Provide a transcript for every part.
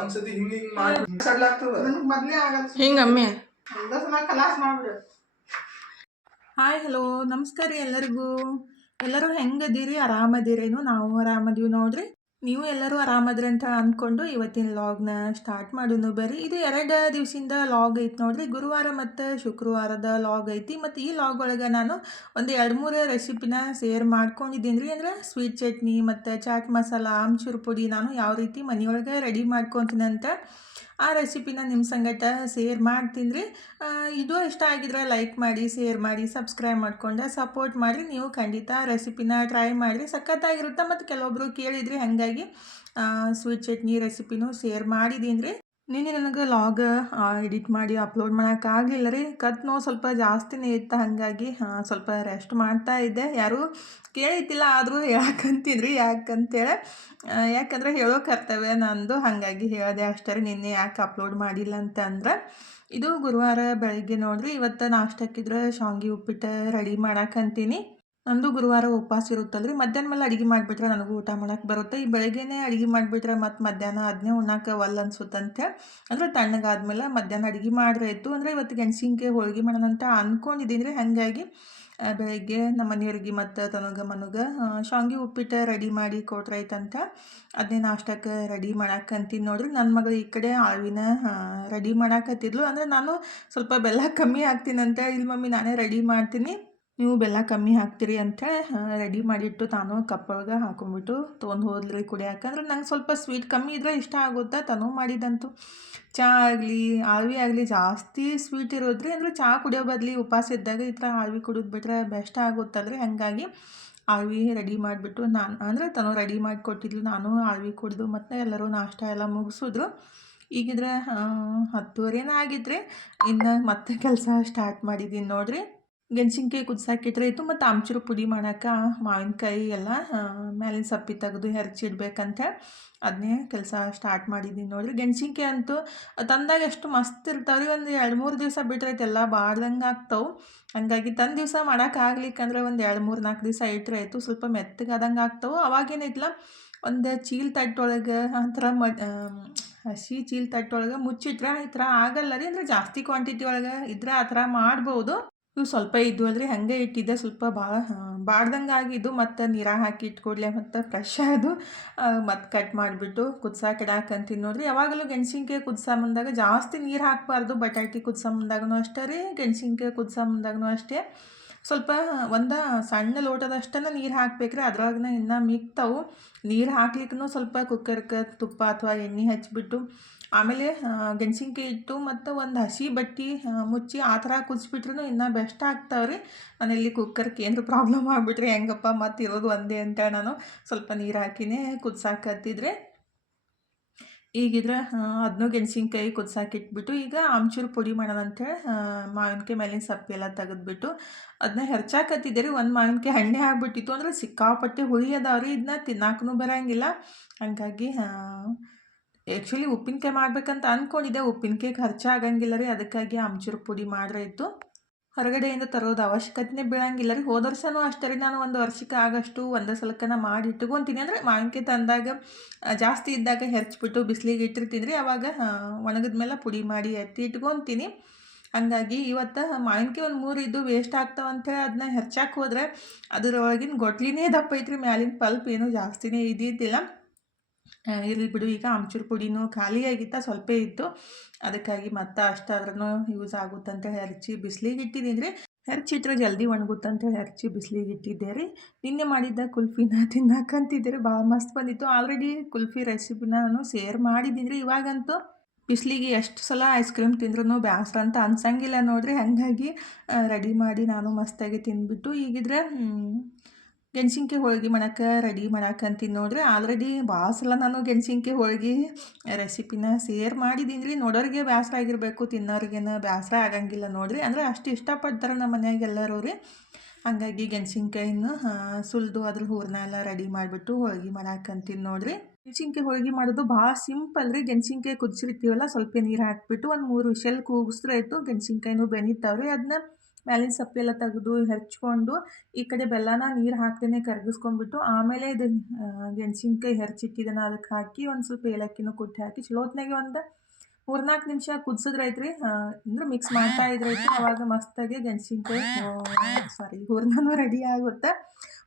ಒಂದ್ಸತಿ ಹಿಂಗ್ ಹಿಂಗ್ ಮಾಡಿ ಸಡ್ಲಾಗ್ತದ ನನಗೆ ಮೊದಲೇ ಆಗಲ್ಲ ಹಿಂಗಮ್ಮೆ. ದಸಮ ಕಲಾಸ್ ಮಾಡ್ಬಿಡು. ಹಾಯ್ ಹಲೋ ನಮಸ್ಕಾರ ರೀ ಎಲ್ಲರೂ ಹೆಂಗದೀರಿ? ಆರಾಮದಿರೇನು? ನಾವು ಆರಾಮದೀವಿ ನೋಡ್ರಿ. ನೀವು ಎಲ್ಲರೂ ಆರಾಮದ್ರಿ ಅಂತ ಅಂದ್ಕೊಂಡು ಇವತ್ತಿನ ಲಾಗ್ನ ಸ್ಟಾರ್ಟ್ ಮಾಡೋನು ಬರ್ರಿ. ಇದು 2 ದಿವಸದಿಂದ ಲಾಗ್ ಐತಿ ನೋಡ್ರಿ. ಗುರುವಾರ ಮತ್ತು ಶುಕ್ರವಾರದ ಲಾಗ್ ಐತಿ. ಮತ್ತು ಈ ಲಾಗ್ ಒಳಗೆ ನಾನು ಒಂದು 2-3 ರೆಸಿಪಿನ ಶೇರ್ ಮಾಡ್ಕೊಂಡಿದ್ದೀನಿ ರೀ. ಅಂದ್ರೆ ಸ್ವೀಟ್ ಚಟ್ನಿ ಮತ್ತು ಚಾಟ್ ಮಸಾಲ, ಆಮ್ಚೂರು ಪುಡಿ ನಾನು ಯಾವ ರೀತಿ ಮನೆಯೊಳಗೆ ರೆಡಿ ಮಾಡ್ಕೊತೀನಿ ಅಂತ ಆ ರೆಸಿಪಿನ ನಿಮ್ಮ ಸಂಗಟ ಶೇರ್ ಮಾಡ್ತೀನಿ ರೀ. ಇದು ಇಷ್ಟ ಆಗಿದ್ರೆ ಲೈಕ್ ಮಾಡಿ, ಶೇರ್ ಮಾಡಿ, ಸಬ್ಸ್ಕ್ರೈಬ್ ಮಾಡ್ಕೊಂಡು ಸಪೋರ್ಟ್ ಮಾಡಿರಿ. ನೀವು ಖಂಡಿತ ರೆಸಿಪಿನ ಟ್ರೈ ಮಾಡಿರಿ, ಸಖತ್ತಾಗಿರುತ್ತೆ. ಮತ್ತು ಕೆಲವೊಬ್ಬರು ಕೇಳಿದ್ರಿ, ಹಾಗಾಗಿ ಸ್ವೀಟ್ ಚಟ್ನಿ ರೆಸಿಪಿನೂ ಶೇರ್ ಮಾಡಿದ್ದೀನಿ ರೀ. ನಿನ್ನೆ ನನಗೆ ಲಾಗ್ ಎಡಿಟ್ ಮಾಡಿ ಅಪ್ಲೋಡ್ ಮಾಡೋಕ್ಕಾಗಲಿಲ್ಲ ರೀ. ಕತ್ ನೋವು ಸ್ವಲ್ಪ ಜಾಸ್ತಿನೇ ಇತ್ತು, ಹಾಗಾಗಿ ಸ್ವಲ್ಪ ರೆಸ್ಟ್ ಮಾಡ್ತಾ ಇದ್ದೆ. ಯಾರೂ ಕೇಳಿದ್ದಿಲ್ಲ, ಆದರೂ ಯಾಕಂತಿದ್ರಿ ಯಾಕಂತೇಳಿ, ಯಾಕಂದರೆ ಹೇಳೋ ಕರ್ತವ್ಯ ನಂದು, ಹಾಗಾಗಿ ಹೇಳಿದೆ ಅಷ್ಟೇ. ನಿನ್ನೆ ಯಾಕೆ ಅಪ್ಲೋಡ್ ಮಾಡಿಲ್ಲ ಅಂತಂದ್ರೆ, ಇದು ಗುರುವಾರ ಬೆಳಗ್ಗೆ ನೋಡ್ರಿ. ಇವತ್ತು ನಾಷ್ಟಕ್ಕಿದ್ರೆ ಶಾವಿಗೆ ಉಪ್ಪಿಟ್ಟು ರೆಡಿ ಮಾಡಾಕಂತೀನಿ. ನಂದು ಗುರುವಾರ ಉಪವಾಸ ಇರುತ್ತಲ್ರಿ. ಮಧ್ಯಾಹ್ನ ಮೇಲೆ ಅಡುಗೆ ಮಾಡಿಬಿಟ್ರೆ ನನಗೂ ಊಟ ಮಾಡೋಕೆ ಬರುತ್ತೆ. ಈ ಬೆಳಗ್ಗೆನೇ ಅಡುಗೆ ಮಾಡಿಬಿಟ್ರೆ ಮತ್ತು ಮಧ್ಯಾಹ್ನ ಅದನ್ನೇ ಉಣ್ಣಾಕ ಒಲ್ಲ ಅನ್ಸುತ್ತಂತೆ. ಅಂದರೆ ತಣ್ಣಗಾದ್ಮೇಲೆ ಮಧ್ಯಾಹ್ನ ಅಡುಗೆ ಮಾಡ್ರಾಯ್ತು. ಅಂದರೆ ಇವತ್ತು ಗೆಣಸಿನ್ಕಾಯಿ ಹೋಳ್ಗೆ ಮಾಡೋಣ ಅಂತ ಅಂದ್ಕೊಂಡಿದ್ದೀನಿ ರೀ. ಹಾಗಾಗಿ ಬೆಳಗ್ಗೆ ನಮ್ಮ ಮನೆಯವ್ರಿಗೆ ಮತ್ತು ಮನುಗೆ ಶಾವಿಗೆ ಉಪ್ಪಿಟ್ಟು ರೆಡಿ ಮಾಡಿ ಕೊಟ್ರಾಯ್ತಂತ ಅದನ್ನೇ ನಾಷ್ಟಕ್ಕೆ ರೆಡಿ ಮಾಡಾಕಂತೀನಿ ನೋಡ್ರಿ. ನನ್ನ ಮಗಳು ಈ ಕಡೆ ಆಳ್ವಿನ ರೆಡಿ ಮಾಡಾಕತ್ತಿದ್ಲು. ಅಂದರೆ ನಾನು ಸ್ವಲ್ಪ ಬೆಲ್ಲ ಕಮ್ಮಿ ಹಾಕ್ತೀನಂತ, ಇಲ್ಲಿ ಮಮ್ಮಿ ನಾನೇ ರೆಡಿ ಮಾಡ್ತೀನಿ, ನೀವು ಬೆಲ್ಲ ಕಮ್ಮಿ ಹಾಕ್ತೀರಿ ಅಂಥೇಳಿ ರೆಡಿ ಮಾಡಿಟ್ಟು ತಾನು ಕಪ್ಪೊಳಗೆ ಹಾಕೊಂಡ್ಬಿಟ್ಟು ತೊಗೊಂಡು ಹೋದ್ರಿ ಕುಡಿಯಾಕೆ. ಅಂದ್ರೆ ನಂಗೆ ಸ್ವಲ್ಪ ಸ್ವೀಟ್ ಕಮ್ಮಿ ಇದ್ರೆ ಇಷ್ಟ ಆಗುತ್ತೆ. ತನೂ ಮಾಡಿದಂತು ಚಹಾ ಆಗಲಿ ಆಳ್ವಿ ಆಗಲಿ ಜಾಸ್ತಿ ಸ್ವೀಟ್ ಇರೋದ್ರಿ. ಅಂದರೆ ಚಹಾ ಕುಡಿಯೋ ಬದಲಿ ಉಪವಾಸ ಇದ್ದಾಗ ಈ ಥರ ಆಳ್ವಿ ಕುಡಿದು ಬಿಟ್ರೆ ಬೆಸ್ಟ್ ಆಗುತ್ತಲ್ರಿ. ಹಾಗಾಗಿ ಆಳ್ವಿ ರೆಡಿ ಮಾಡಿಬಿಟ್ಟು ನಾನು ಅಂದರೆ ತನೂ ರೆಡಿ ಮಾಡಿಕೊಟ್ಟಿದ್ಲು, ನಾನು ಆಳ್ವಿ ಕುಡಿದು ಮತ್ತು ಎಲ್ಲರೂ ನಾಷ್ಟ ಎಲ್ಲ ಮುಗಿಸಿದ್ರು. ಈಗಿದ್ರೆ 10:30 ಆಗಿದ್ರೆ ಇನ್ನು ಮತ್ತೆ ಕೆಲಸ ಸ್ಟಾರ್ಟ್ ಮಾಡಿದ್ದೀನಿ ನೋಡ್ರಿ. ಗೆಣಸಿನ್ಕಾಯಿ ಕುದಿಸಾಕಿಟ್ರೆ ಇತ್ತು, ಮತ್ತು ಆಮ್ಚೂರು ಪುಡಿ ಮಾಡೋಕೆ ಮಾವಿನಕಾಯಿ ಎಲ್ಲ ಮೇಲಿನ ಸಪ್ಪಿ ತೆಗೆದು ಹೆರ್ಚಿಡ್ಬೇಕಂತ ಅದನ್ನೇ ಕೆಲಸ ಸ್ಟಾರ್ಟ್ ಮಾಡಿದ್ದೀನಿ ನೋಡ್ರಿ. ಗೆಣಸಿನ್ಕಾಯಿ ಅಂತೂ ತಂದಾಗ ಎಷ್ಟು ಮಸ್ತ್ ಇರ್ತಾವ್ರಿ. ಒಂದು 2-3 ದಿವಸ ಬಿಟ್ರೈತೆ ಎಲ್ಲ ಬಾಡ್ದಂಗೆ ಆಗ್ತಾವೆ. ಹಾಗಾಗಿ ತಂದು ದಿವಸ ಮಾಡೋಕ್ಕಾಗ್ಲಿಕ್ಕಂದ್ರೆ ಒಂದು 2-3-4 ದಿವಸ ಇಟ್ಟರೆ ಆಯಿತು, ಸ್ವಲ್ಪ ಮೆತ್ತಗಾದಂಗೆ ಆಗ್ತಾವೆ. ಅವಾಗೇನೈತಲ್ಲ, ಒಂದು ಚೀಲ ತಟ್ಟೊಳಗೆ ಆ ಥರ ಹಸಿ ಚೀಲ ತಟ್ಟೊಳಗೆ ಮುಚ್ಚಿಟ್ರೆ ಈ ಥರ ಆಗಲ್ಲ ರೀ. ಅಂದರೆ ಜಾಸ್ತಿ ಕ್ವಾಂಟಿಟಿ ಒಳಗೆ ಇದ್ರೆ ಆ ಥರ ಮಾಡ್ಬೋದು. ಇವು ಸ್ವಲ್ಪ ಇದ್ವು ಅಲ್ರಿ, ಹಾಗೆ ಇಟ್ಟಿದ್ದೆ. ಸ್ವಲ್ಪ ಭಾಳ ಬಾಡ್ದಂಗೆ ಆಗಿದ್ದು, ಮತ್ತು ನೀರಾಗ ಹಾಕಿ ಇಟ್ಕೊಡ್ಲೆ ಮತ್ತು ಫ್ರೆಶ್ ಆದು ಮತ್ತು ಕಟ್ ಮಾಡಿಬಿಟ್ಟು ಕುದ್ಸಾಕೆ ಇಡಾಕಂತೀನಿ ನೋಡ್ರಿ. ಯಾವಾಗಲೂ ಗೆಣಸಿನ್ಕಾಯಿ ಕುದ್ಸೋ ಮುಂದಾಗ ಜಾಸ್ತಿ ನೀರು ಹಾಕಬಾರ್ದು. ಬಟಾಟಿ ಕುದ್ಸೋ ಮುಂದಾಗೂ ಅಷ್ಟೇ ರೀ, ಗೆಣಸಿನ್ಕಾಯಿ ಕುದ್ಸೋ ಮುಂದಾಗೂ ಅಷ್ಟೇ. ಸ್ವಲ್ಪ ಒಂದು ಸಣ್ಣ ಲೋಟದಷ್ಟನ್ನು ನೀರು ಹಾಕ್ಬೇಕ್ರಿ. ಅದ್ರೊಳಗೆ ಇನ್ನೂ ಮಿಕ್ತಾವು. ನೀರು ಹಾಕ್ಲಿಕ್ಕೂ ಸ್ವಲ್ಪ ಕುಕ್ಕರ್ಗೆ ತುಪ್ಪ ಅಥವಾ ಎಣ್ಣೆ ಹಚ್ಚಿಬಿಟ್ಟು ಆಮೇಲೆ ಗೆಣಸಿನ್ಕಾಯಿ ಇಟ್ಟು ಮತ್ತು ಒಂದು ಹಸಿ ಬಟ್ಟೆ ಮುಚ್ಚಿ ಆ ಥರ ಕುದಿಸ್ಬಿಟ್ರೂ ಇನ್ನೂ ಬೆಸ್ಟ್ ಆಗ್ತಾವ್ರಿ. ನಾನಿಲ್ಲಿ ಕುಕ್ಕರ್ಗೆ ಏನಾರು ಪ್ರಾಬ್ಲಮ್ ಆಗಿಬಿಟ್ರೆ ಹೆಂಗಪ್ಪ, ಮತ್ತು ಇರೋದು ಒಂದೇ ಅಂತೇಳಿ ನಾನು ಸ್ವಲ್ಪ ನೀರು ಹಾಕಿನೇ ಕುದ್ಸಾಕತ್ತಿದ್ರೆ. ಈಗಿದ್ರೆ ಅದನ್ನೂ ಗೆಣಸಿನ್ಕಾಯಿ ಕುದ್ಸಾಕಿಟ್ಬಿಟ್ಟು ಈಗ ಆಮ್ಚೂರು ಪುಡಿ ಮಾಡೋಣ ಅಂಥೇಳಿ ಮಾವಿನಕಾಯಿ ಮೇಲಿನ ಸಪ್ಪೆ ಎಲ್ಲ ತೆಗೆದ್ಬಿಟ್ಟು ಅದನ್ನ ಹೆರ್ಚಾಕತ್ತಿದ್ದೆ ರೀ. ಒಂದು ಮಾವಿನಕಾಯಿ ಹಣ್ಣೆ ಆಗಿಬಿಟ್ಟಿತ್ತು. ಅಂದರೆ ಸಿಕ್ಕಾಪಟ್ಟೆ ಹುಳಿ ಅದಾವ್ರಿ, ಇದನ್ನ ತಿನ್ನಾಕೂ ಬರೋಂಗಿಲ್ಲ. ಹಾಗಾಗಿ ಆ್ಯಕ್ಚುಲಿ ಉಪ್ಪಿನಕಾಯಿ ಮಾಡ್ಬೇಕಂತ ಅಂದ್ಕೊಂಡಿದ್ದೆ, ಉಪ್ಪಿನಕಾಯಿ ಖರ್ಚಾಗಂಗಿಲ್ಲ ರೀ. ಅದಕ್ಕಾಗಿ ಆಮ್ಚೂರು ಪುಡಿ ಮಾಡ್ರಾಯ್ತು. ಹೊರಗಡೆಯಿಂದ ತರೋದು ಅವಶ್ಯಕತೆನೇ ಬೀಳಂಗಿಲ್ಲ ರೀ. ಹೋದ ವರ್ಷವೂ ಅಷ್ಟೇ ರೀ, ನಾನು ಒಂದು ವರ್ಷಕ್ಕೆ ಆಗಷ್ಟು ಒಂದೇ ಸಲಕ್ಕನ ಮಾಡಿ ಇಟ್ಕೊತೀನಿ. ಅಂದರೆ ಮಾವಿನಕಾಯಿ ತಂದಾಗ ಜಾಸ್ತಿ ಇದ್ದಾಗ ಹೆರ್ಚ್ಬಿಟ್ಟು ಬಿಸಿಲಿಗೆ ಇಟ್ಟಿರ್ತೀನಿ ರೀ. ಆವಾಗ ಒಣಗಿದ ಮೇಲೆ ಪುಡಿ ಮಾಡಿ ಎತ್ತಿ ಇಟ್ಕೊತೀನಿ. ಹಾಗಾಗಿ ಇವತ್ತು ಮಾವಿನಕಾಯಿ ಒಂದು 3 ಇದ್ದು ವೇಸ್ಟ್ ಆಗ್ತಾವಂತೇಳಿ ಅದನ್ನ ಹೆರ್ಚಾಕೆ ಹೋದ್ರೆ ಅದರೊಳಗಿನ ಗೊಟ್ಲಿನೇ ದಪ್ಪ ಐತ್ರಿ, ಮ್ಯಾಲಿನ ಪಲ್ಪ್ ಏನೂ ಜಾಸ್ತಿನೇ ಇದ್ದಿದ್ದಿಲ್ಲ. ಇರಲಿ ಬಿಡು, ಈಗ ಆಮ್ಚೂರು ಪುಡಿನೂ ಖಾಲಿಯಾಗಿತ್ತ, ಸ್ವಲ್ಪ ಇತ್ತು. ಅದಕ್ಕಾಗಿ ಮತ್ತೆ ಅಷ್ಟಾದ್ರೂ ಯೂಸ್ ಆಗುತ್ತಂತೇಳಿ ಹೆರ್ಚಿ ಬಿಸಿಲಿಗೆ ಇಟ್ಟಿದ್ದೀನಿ ರೀ. ಹೆರ್ಚಿಟ್ರೆ ಜಲ್ದಿ ಒಣಗುತ್ತಂತೇಳಿ ಹೆರ್ಚಿ ಬಿಸಿಲಿಗೆ ಇಟ್ಟಿದ್ದೆ ರೀ. ನಿನ್ನೆ ಮಾಡಿದ್ದ ಕುಲ್ಫಿನ ತಿನ್ನಾಕಂತಿದ್ದೆ ರೀ, ಭಾಳ ಮಸ್ತ್ ಬಂದಿತ್ತು. ಆಲ್ರೆಡಿ ಕುಲ್ಫಿ ರೆಸಿಪಿನ ನಾನು ಶೇರ್ ಮಾಡಿದ್ದೀನಿ ರೀ. ಇವಾಗಂತೂ ಬಿಸಿಲಿಗೆ ಎಷ್ಟು ಸಲ ಐಸ್ ಕ್ರೀಮ್ ತಿಂದ್ರೂ ಬೇಸರ ಅಂತ ಅನ್ಸಂಗಿಲ್ಲ ನೋಡ್ರಿ. ಹಾಗಾಗಿ ರೆಡಿ ಮಾಡಿ ನಾನು ಮಸ್ತಾಗಿ ತಿಂದ್ಬಿಟ್ಟು ಈಗಿದ್ರೆ ಗೆಣಸಿನ್ಕಾಯಿ ಹೋಳ್ಗೆ ಮಾಡೋಕೆ ರೆಡಿ ಮಾಡಾಕಂತೀನಿ ನೋಡ್ರಿ. ಆಲ್ರೆಡಿ ಭಾಳ ಸಲ ನಾನು ಗೆಣಸಿನ್ಕಾಯಿ ಹೋಳ್ಗೆ ರೆಸಿಪಿನ ಶೇರ್ ಮಾಡಿದ್ದೀನಿ ರೀ. ನೋಡೋರಿಗೆ ಬೇಸರ ಆಗಿರಬೇಕು, ತಿನ್ನೋರಿಗೇನು ಬೇಸರ ಆಗಂಗಿಲ್ಲ ನೋಡ್ರಿ. ಅಂದರೆ ಅಷ್ಟು ಇಷ್ಟಪಡ್ತಾರೆ ನಮ್ಮ ಮನ್ಯಾಗ ಎಲ್ಲರೂ ರೀ. ಹಾಗಾಗಿ ಗೆಣಸಿನ್ಕಾಯಿನ ಸುಲಿದು ಅದ್ರ ಹೂರಣ ಎಲ್ಲ ರೆಡಿ ಮಾಡಿಬಿಟ್ಟು ಹೋಳ್ಗೆ ಮಾಡಾಕಂತೀನಿ ನೋಡ್ರಿ. ಗೆಣಸಿನ್ಕಾಯಿ ಹೋಳ್ಗೆ ಮಾಡೋದು ಭಾಳ ಸಿಂಪಲ್ ರೀ. ಗೆಣಸಿನ್ಕಾಯಿ ಕುದಿಸಿರ್ತೀವಲ್ಲ, ಸ್ವಲ್ಪ ನೀರು ಹಾಕಿಬಿಟ್ಟು ಒಂದು 3 ವಿಷಲ್ ಕೂಗಿಸ್ರಾಯ್ತು. ಗೆಣಸಿನ್ಕಾಯಿನೂ ಬೆನಿತಾವ್ರಿ. ಅದನ್ನ ಮ್ಯಾಲಿನ ಸಪ್ಪೆಲ್ಲ ತೆಗೆದು ಹೆರ್ಚ್ಕೊಂಡು ಈ ಕಡೆ ಬೆಲ್ಲನ ನೀರು ಹಾಕ್ದೇ ಕರಗಿಸ್ಕೊಂಡ್ಬಿಟ್ಟು ಆಮೇಲೆ ಇದು ಗೆಣಸಿನ್ಕಾಯಿ ಹೆರ್ಚಿಟ್ಟಿದ್ದನ್ನು ಅದಕ್ಕೆ ಹಾಕಿ ಒಂದು ಸ್ವಲ್ಪ ಏಲಕ್ಕಿನೂ ಕುಟ್ಟಿ ಹಾಕಿ ಚಲೋತ್ನಾಗೆ ಒಂದು 3-4 ನಿಮಿಷ ಕುದಿಸಿದ್ರೈತ್ರಿ. ಅಂದ್ರೆ ಮಿಕ್ಸ್ ಮಾಡ್ತಾ ಇದ್ರೈತಿ. ಅವಾಗ ಮಸ್ತಾಗಿ ಗೆಣಸಿನ್ಕಾಯಿ ಹೂರ್ಣನೂ ರೆಡಿ ಆಗುತ್ತೆ.